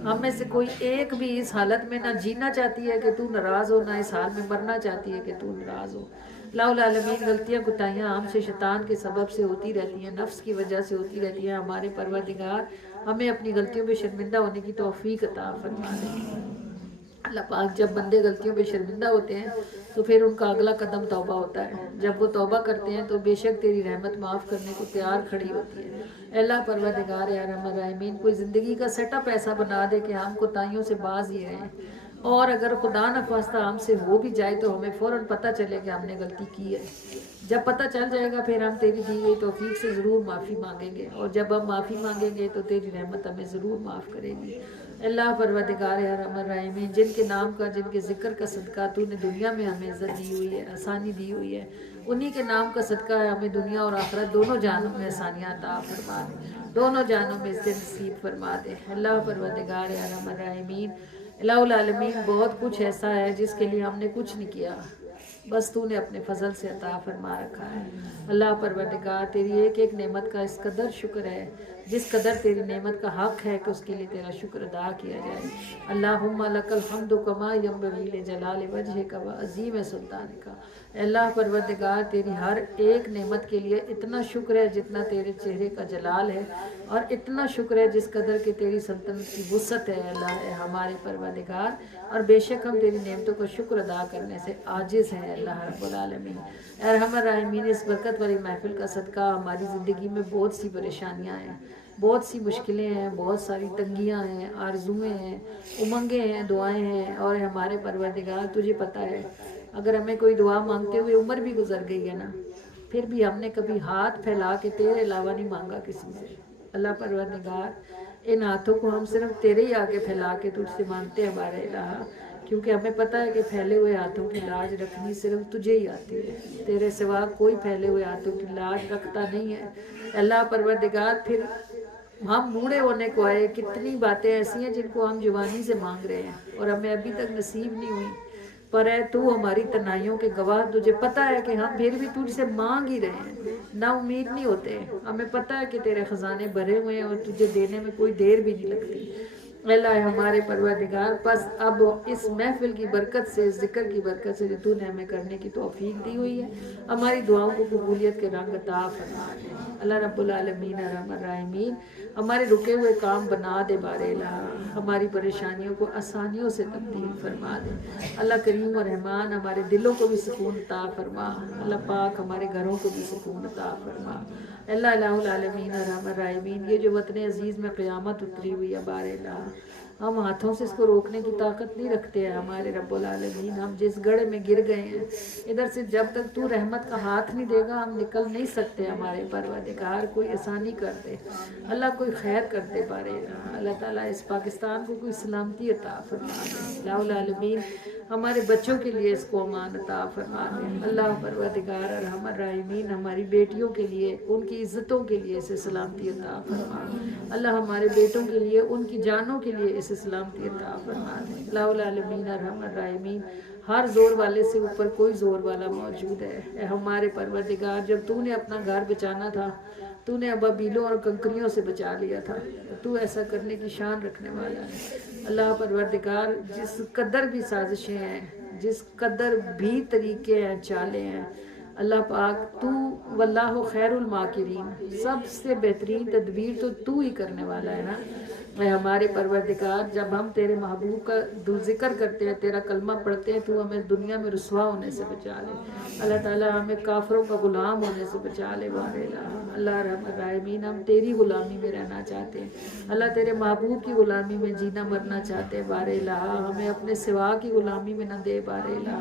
ہم میں سے کوئی ایک بھی اس حالت میں نہ جینا چاہتی ہے کہ تو ناراض ہو، نہ اس حال میں مرنا چاہتی ہے کہ تو ناراض ہو۔ الہ العالمین غلطیاں کوتاہیاں ہم سے شیطان کے سبب سے ہوتی رہتی ہیں، نفس کی وجہ سے ہوتی رہتی ہیں، ہمارے پروردگار ہمیں اپنی غلطیوں پہ شرمندہ ہونے کی توفیق عطا فرما دے۔ اللہ پاک جب بندے غلطیوں پہ شرمندہ ہوتے ہیں تو پھر ان کا اگلا قدم توبہ ہوتا ہے، جب وہ توبہ کرتے ہیں تو بے شک تیری رحمت معاف کرنے کو تیار کھڑی ہوتی ہے۔ اللہ پروردگار ارحم الراحمین کوئی زندگی کا سیٹ اپ ایسا بنا دے کہ ہم کوتاہیوں سے باز ہی رہیں، اور اگر خدا نخواستہ ہم سے ہو بھی جائے تو ہمیں فوراً پتہ چلے کہ ہم نے غلطی کی ہے، جب پتہ چل جائے گا پھر ہم تیری دی گئی توفیق سے ضرور معافی مانگیں گے، اور جب ہم معافی مانگیں گے تو تیری رحمت ہمیں ضرور معاف کرے گی۔ اللہ پروردگار ارحم الراحمین جن کے نام کا، جن کے ذکر کا صدقہ تو نے دنیا میں ہمیں عزت دی ہوئی ہے، آسانی دی ہوئی ہے، انہی کے نام کا صدقہ ہے ہمیں دنیا اور آخرت دونوں جانوں میں آسانیاں عطا فرما دے، دونوں جانوں میں عزت نصیب فرما دے۔ اللہ پروردگار ارحم الراحمین الہ العالمین بہت کچھ ایسا ہے جس کے لیے ہم نے کچھ نہیں کیا، بس تو نے اپنے فضل سے عطا فرما رکھا ہے۔ اللہ پروردگار تیری ایک ایک نعمت کا اس قدر شکر ہے جس قدر تیری نعمت کا حق ہے کہ اس کے لیے تیرا شکر ادا کیا جائے۔ اللہم لک الحمد کما ینبغی لجلال وجہک وعظیم سلطانک۔ اللہ پروردگار تیری ہر ایک نعمت کے لیے اتنا شکر ہے جتنا تیرے چہرے کا جلال ہے، اور اتنا شکر ہے جس قدر کہ تیری سلطنت کی وسعت ہے اللہ ہے ہمارے پروردگار، اور بے شک ہم تیری نعمتوں کا شکر ادا کرنے سے عاجز ہیں اللہ رب العالمین۔ ارحم الراحمین اس برکت والی محفل کا صدقہ ہماری زندگی میں بہت سی پریشانیاں ہیں، بہت سی مشکلیں ہیں، بہت ساری تنگیاں ہیں، آرزویں ہیں، امنگیں ہیں، دعائیں ہیں، اور ہمارے پروردگار تجھے پتہ ہے اگر ہمیں کوئی دعا مانگتے ہوئے عمر بھی گزر گئی ہے نا، پھر بھی ہم نے کبھی ہاتھ پھیلا کے تیرے علاوہ نہیں مانگا کسی سے۔ اللہ پروردگار ان ہاتھوں کو ہم صرف تیرے ہی آگے پھیلا کے تجھ سے مانگتے ہیں بارے الہ، کیونکہ ہمیں پتہ ہے کہ پھیلے ہوئے ہاتھوں کی لاج رکھنی صرف تجھے ہی آتی ہے، تیرے سوا کوئی پھیلے ہوئے ہاتھوں کی لاج رکھتا نہیں ہے۔ اللہ پروردگار پھر ہم بوڑھے ہونے کو آئے، کتنی باتیں ایسی ہیں جن کو ہم جوانی سے مانگ رہے ہیں اور ہمیں ابھی تک نصیب نہیں ہوئی، پر ہے تو ہماری تنہائیوں کے گواہ، تجھے پتہ ہے کہ ہم پھر بھی تجھ سے مانگ ہی رہے ہیں، نا امید نہیں ہوتے، ہمیں پتہ ہے کہ تیرے خزانے بھرے ہوئے ہیں اور تجھے دینے میں کوئی دیر بھی نہیں لگتی۔ اللہ ہمارے پروردگار، بس اب اس محفل کی برکت سے، اس ذکر کی برکت سے جو تو نے ہمیں کرنے کی توفیق دی ہوئی ہے، ہماری دعاؤں کو قبولیت کے رنگ عطا فرما دے۔ اللہ رب العالمین ارحم الراحمین ہمارے رکے ہوئے کام بنا دے بار الہ، ہماری پریشانیوں کو آسانیوں سے تبدیل فرما دے۔ اللہ کریم و رحمان ہمارے دلوں کو بھی سکون عطا فرما، اللہ پاک ہمارے گھروں کو بھی سکون عطا فرما۔ اللہ الہ العالمین ارحم الراحمین یہ جو وطن عزیز میں قیامت اتری ہوئی ہے بار الہ، ہم ہاتھوں سے اس کو روکنے کی طاقت نہیں رکھتے ہیں ہمارے رب العالمین، ہم جس گڑھے میں گر گئے ہیں ادھر سے جب تک تو رحمت کا ہاتھ نہیں دے گا ہم نکل نہیں سکتے ہمارے پروردگار، کوئی آسانی کر دے اللہ، کوئی خیر کر دے بار الہ۔ اللہ تعالیٰ اس پاکستان کو کوئی سلامتی عطا فرما دے، الہ العالمین ہمارے بچوں کے لیے اس کو امان عطا فرما دے۔ اللہ پروردگار ارحم الراحمین ہماری بیٹیوں کے لیے، ان کی عزتوں کے لیے اسے سلامتی عطا فرما، اللہ ہمارے بیٹوں کے لیے، ان کی جانوں کے لیے اسے سلامتی عطا فرما دے۔ الہ العالمین ارحم الراحمین ہر زور والے سے اوپر کوئی زور والا موجود ہے، اے ہمارے پروردگار جب تو نے اپنا گھر بچانا تھا تو نے ابابیلوں اور کنکریوں سے بچا لیا تھا، تو ایسا کرنے کی شان رکھنے والا ہے۔ اللہ پروردگار جس قدر بھی سازشیں ہیں، جس قدر بھی طریقے ہیں، چالیں ہیں، اللہ پاک تو واللہ خیر الماکرین، سب سے بہترین تدبیر تو ہی کرنے والا ہے نا۔ اے ہمارے پروردگار جب ہم تیرے محبوب کا ذکر کرتے ہیں، تیرا کلمہ پڑھتے ہیں، تو ہمیں دنیا میں رسوا ہونے سے بچا لے، اللہ تعالیٰ ہمیں کافروں کا غلام ہونے سے بچا لے بار الہ۔ اللہ رحم الراحمین ہم تیری غلامی میں رہنا چاہتے ہیں، اللہ تیرے محبوب کی غلامی میں جینا مرنا چاہتے ہیں بار الہ، ہمیں اپنے سوا کی غلامی میں نہ دے بار الہ۔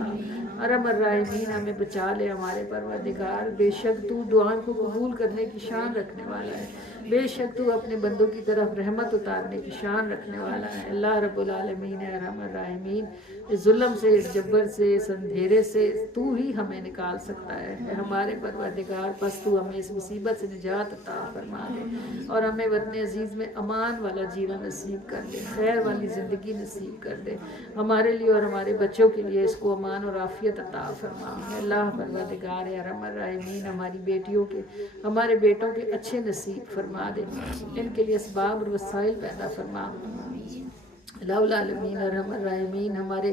ارحم الراحمین ہمیں بچا لے ہمارے پروردگار، بے شک تو دعاؤں کو قبول کرنے کی شان رکھنے والا ہے، بے شک تو اپنے بندوں کی طرف رحمت اتارنے کی شان رکھنے والا ہے۔ اللہ رب العالمین ارحم الراحمین اس ظلم سے، اس جبر سے، اس اندھیرے سے تو ہی ہمیں نکال سکتا ہے، اے ہمارے پروردگار بس تو ہمیں اس مصیبت سے نجات عطا فرما دے اور ہمیں وطن عزیز میں امان والا جینا نصیب کر دے، خیر والی زندگی نصیب کر دے، ہمارے لیے اور ہمارے بچوں کے لیے اس کو امان اور عافیت عطا فرما۔ اللہ پروردگار ارحم الراحمین ہماری بیٹیوں کے، ہمارے بیٹوں کے اچھے نصیب فرما دے، ان کے لیے اسباب اور وسائل پیدا فرما۔ الہ العالمین ارحم الراحمین ہمارے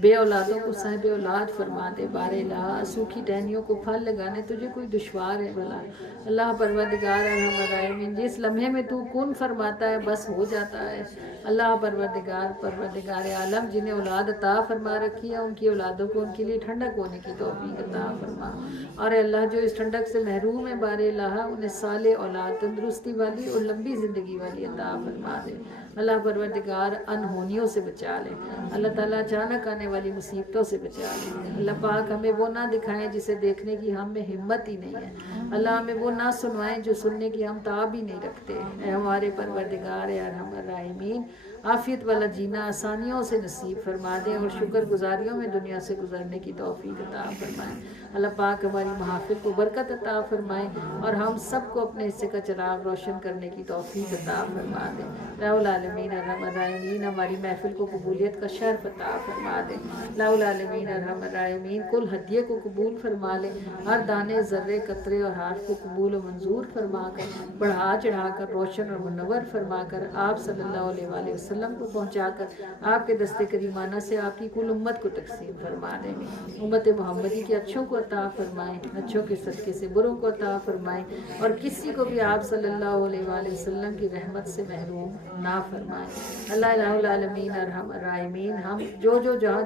بے اولادوں کو صاحب اولاد فرما دے بار الہ، سوکھی ٹہنیوں کو پھل لگانے تجھے کوئی دشوار ہے بھلا؟ اللہ پروردگار ارحم الراحمین جس لمحے میں تو کن فرماتا ہے بس ہو جاتا ہے۔ اللہ پروردگار عالم جنہیں اولاد عطا فرما رکھی ہے ان کی اولادوں کو ان کے لیے ٹھنڈک ہونے کی توفیق عطا فرما، اور اے اللہ جو اس ٹھنڈک سے محروم ہے بار الہ انہیں صالح اولاد، تندرستی والی اور لمبی زندگی والی عطا فرما دے۔ اللہ پروردگار انہونیوں سے بچا لے، اللہ تعالیٰ اچانک آنے والی مصیبتوں سے بچا لے، اللہ پاک ہمیں وہ نہ دکھائیں جسے دیکھنے کی ہم میں ہمت ہی نہیں ہے، اللہ ہمیں وہ نہ سنوائیں جو سننے کی ہم تاب ہی نہیں رکھتے۔ اے ہمارے پروردگار ارحم الراحمین عافیت والا جینا آسانیوں سے نصیب فرما دیں اور شکر گزاریوں میں دنیا سے گزرنے کی توفیق عطا فرمائیں۔ اللہ پاک ہماری محافل کو برکت عطا فرمائیں اور ہم سب کو اپنے حصے کا چراغ روشن کرنے کی توفیق عطا فرما دیں۔ الہ العالمین ارحم الراحمین ہماری محفل کو قبولیت کا شرف عطا فرما دیں۔ الہ العالمین ارحم الراحمین کل ہدیے کو قبول فرما لیں، ہر دانے ذرے قطرے اور حرف کو قبول و منظور فرما کر، بڑھا چڑھا کر، روشن اور منور فرما کر، آپ صلی اللہ علیہ وآلہ وسلم کو پہنچا کر آپ کے دست کریمانہ سے آپ کی کل امت کو تقسیم فرما دیں۔ امت محمدی کے اچھوں کو عطا فرمائیں، اچھوں کے صدقے سے بروں کو عطا فرمائیں، اور کسی کو بھی آپ صلی اللہ علیہ وآلہ وسلم کی رحمت سے محروم نہ فرمائیں۔ اللہ الہ العالمین ارحم الراحمین ہم جو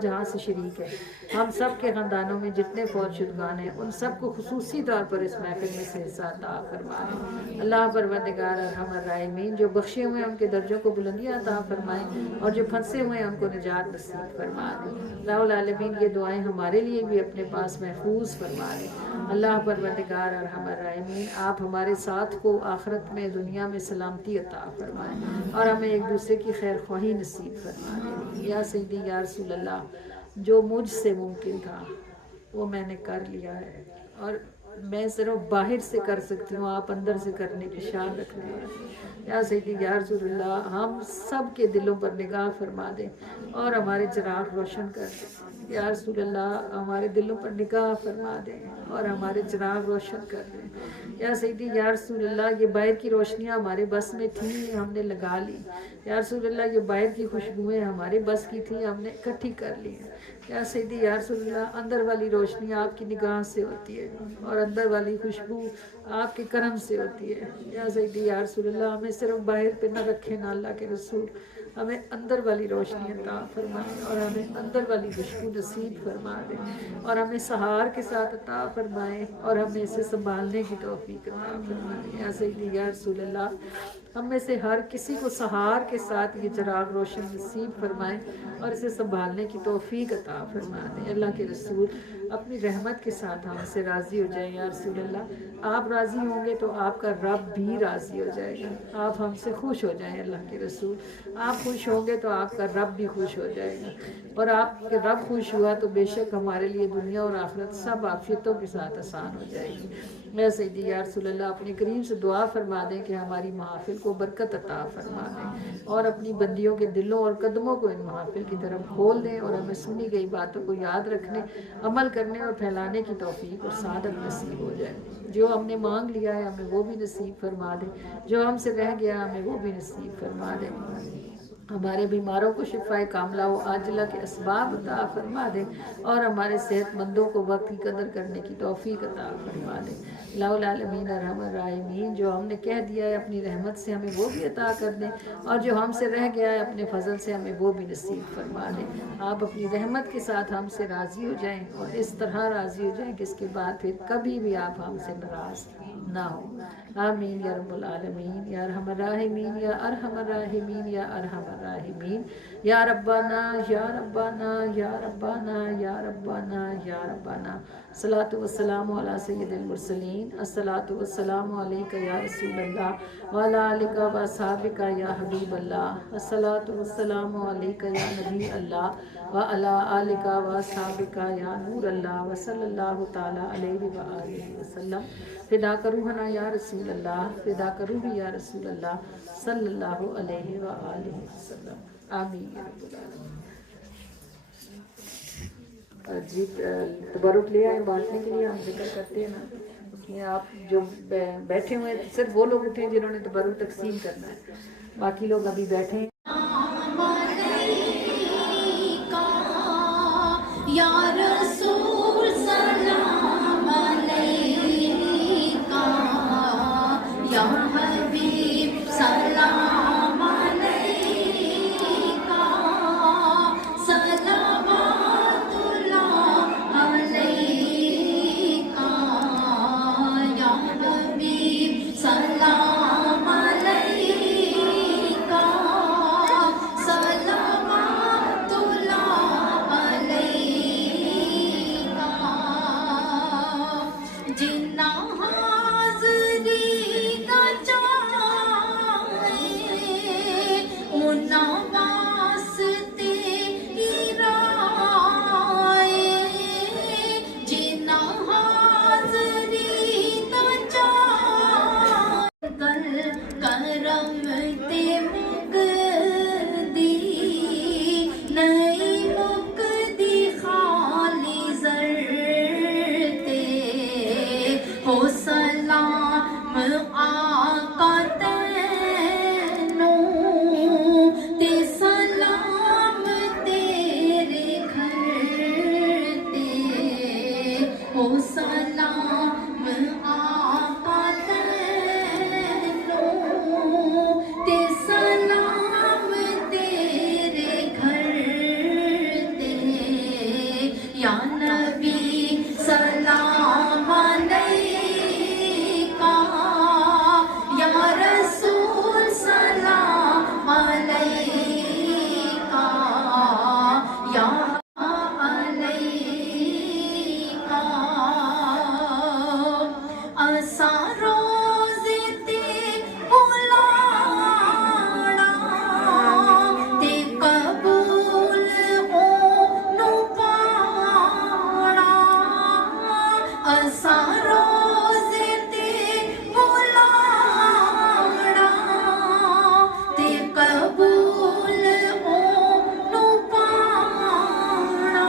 جہاں سے شریک ہے، ہم سب کے خاندانوں میں جتنے فوت شدگان ہیں ان سب کو خصوصی طور پر اس محفل میں سے حصہ عطا فرمائیں۔ اللہ پروردگار ارحم الراحمین جو بخشے ہوئے ہیں ان کے درجوں کو بلندیاں عطا فرمائیں اور جو پھنسے ہوئے ہیں ان کو نجات نصیب فرما دیں۔ اللہ العالمین یہ دعائیں ہمارے لیے بھی اپنے پاس محفوظ فرما دیں۔ اللہ پروردگار ارحم الراحمین آپ ہمارے ساتھ کو آخرت میں، دنیا میں سلامتی عطا فرمائیں اور ہمیں ایک دوسرے کی خیر خواہی نصیب فرما دیں۔ یا سیدی یا رسول اللہ جو مجھ سے ممکن تھا وہ میں نے کر لیا ہے، اور میں صرف باہر سے کر سکتی ہوں، آپ اندر سے کرنے کی شان رکھنے والے۔ یا سیدی یا رسول اللہ ہم سب کے دلوں پر نگاہ فرما دیں اور ہمارے چراغ روشن کر دیں۔ یا رسول اللہ ہمارے دلوں پر نگاہ فرما دیں اور ہمارے چراغ روشن کر دیں۔ یا سیدی یا رسول اللہ یہ باہر کی روشنیاں ہمارے بس میں تھیں، ہم نے لگا لی۔ یا رسول اللہ یہ باہر کی خوشبوئیں ہمارے بس کی تھیں، ہم نے اکٹھی کر لی۔ یا سیدی یا رسول اللہ اندر والی روشنی آپ کی نگاہ سے ہوتی ہے اور اندر والی خوشبو آپ کے کرم سے ہوتی ہے۔ یا سیدی یا رسول اللہ ہمیں صرف باہر پہ نہ رکھے نا اللہ کے رسول، ہمیں اندر والی روشنی عطا فرمائیں اور ہمیں اندر والی خوشبو نصیب فرما دیں اور ہمیں سہار کے ساتھ عطا فرمائیں اور ہمیں اسے سنبھالنے کی توفیق عطا فرمائیں۔ یا سیدی یا رسول اللہ ہم میں سے ہر کسی کو سہار کے ساتھ یہ چراغ روشن نصیب فرمائیں اور اسے سنبھالنے کی توفیق عطا فرما دیں۔ اللہ کے رسول اپنی رحمت کے ساتھ ہم سے راضی ہو جائیں۔ یا رسول اللہ آپ راضی ہوں گے تو آپ کا رب بھی راضی ہو جائے گا، آپ ہم سے خوش ہو جائیں۔ اللہ کے رسول آپ خوش ہوں گے تو آپ کا رب بھی خوش ہو جائے گا، اور آپ کے رب خوش ہوا تو بے شک ہمارے لیے دنیا اور آخرت سب عافیتوں کے ساتھ آسان ہو جائے گی۔ میں سیدی یا رسول اللہ اپنے کریم سے دعا فرما دیں کہ ہماری محافل کو برکت عطا فرما دیں اور اپنی بندیوں کے دلوں اور قدموں کو ان محافل کی طرف کھول دیں اور ہمیں سنی گئی باتوں کو یاد رکھنے، عمل کرنے اور پھیلانے کی توفیق اور سعادت نصیب ہو جائے۔ جو ہم نے مانگ لیا ہے ہمیں وہ بھی نصیب فرما دیں، جو ہم سے رہ گیا ہمیں وہ بھی نصیب فرما دیں۔ ہمارے بیماروں کو شفائے کاملہ و عاجلہ کے اسباب عطا فرما دیں اور ہمارے صحت مندوں کو وقت کی قدر کرنے کی توفیق عطا فرما دیں۔ اللہ العالمین ارحم الراحمین جو ہم نے کہہ دیا ہے اپنی رحمت سے ہمیں وہ بھی عطا کر دیں، اور جو ہم سے رہ گیا ہے اپنے فضل سے ہمیں وہ بھی نصیب فرما دیں۔ آپ اپنی رحمت کے ساتھ ہم سے راضی ہو جائیں اور اس طرح راضی ہو جائیں کہ اس کے بعد پھر کبھی بھی آپ ہم سے ناراض نہ ہو۔ آمین یا رب العالمین یا ارحم الراحمین یا ارحم الراحمین یا ارحم الراحمین یا ربنا یا ربنا یا ربنا یا ربنا یا ربنا۔ الصلاۃ والسلام علی سید المرسلین، الصلاۃ والسلام علیک یا رسول اللہ وعلی آلک و اصحابک یا حبیب اللہ، الصلاۃ والسلام علیک یا نبی اللہ وعلی آلک و اصحابک یا نور اللہ وصلی اللہ تعالی علیہ وآلہ وسلم۔ فدا روحنا یا رسول اللہ، فدا روحی یا رسول اللہ صلی اللہ علیہ وآلہ وسلم۔ آمین یا رب العالمین۔ جی تبرک لے آئے بانٹنے کے لیے، ہم ذکر کرتے ہیں نا اس میں آپ جو بیٹھے ہوئے ہیں صرف وہ لوگ اٹھیں جنہوں نے تبرک تقسیم کرنا ہے، باقی لوگ ابھی بیٹھے ہیں۔ یا رسول سلام علیکہ، یا حبیب سلام علیکہ، صلوات اللہ علیکہ، یا حبیب سلام علیکہ، صلوات اللہ علیکہ، جنہ حاضری نہ چاہے انہاں واسطے ہی رائے، جنہ حاضری نہ چاہے کرم تے مقدی نہیں مقدی خالی زر تے، ہو سلام آقا تینوں تے سلام تیرے گھر تے، ہو سلام آقا تینوں تے سلام تیرے گھر تے، یا نبی سلام علیکہ، یا رسول سلام علیکہ، یا علیکہ، اساں روزے تے بلاڑا تے قبول اونوں پاڑا، اساں روزے تے بلاڑا تے قبول اونوں پاڑا،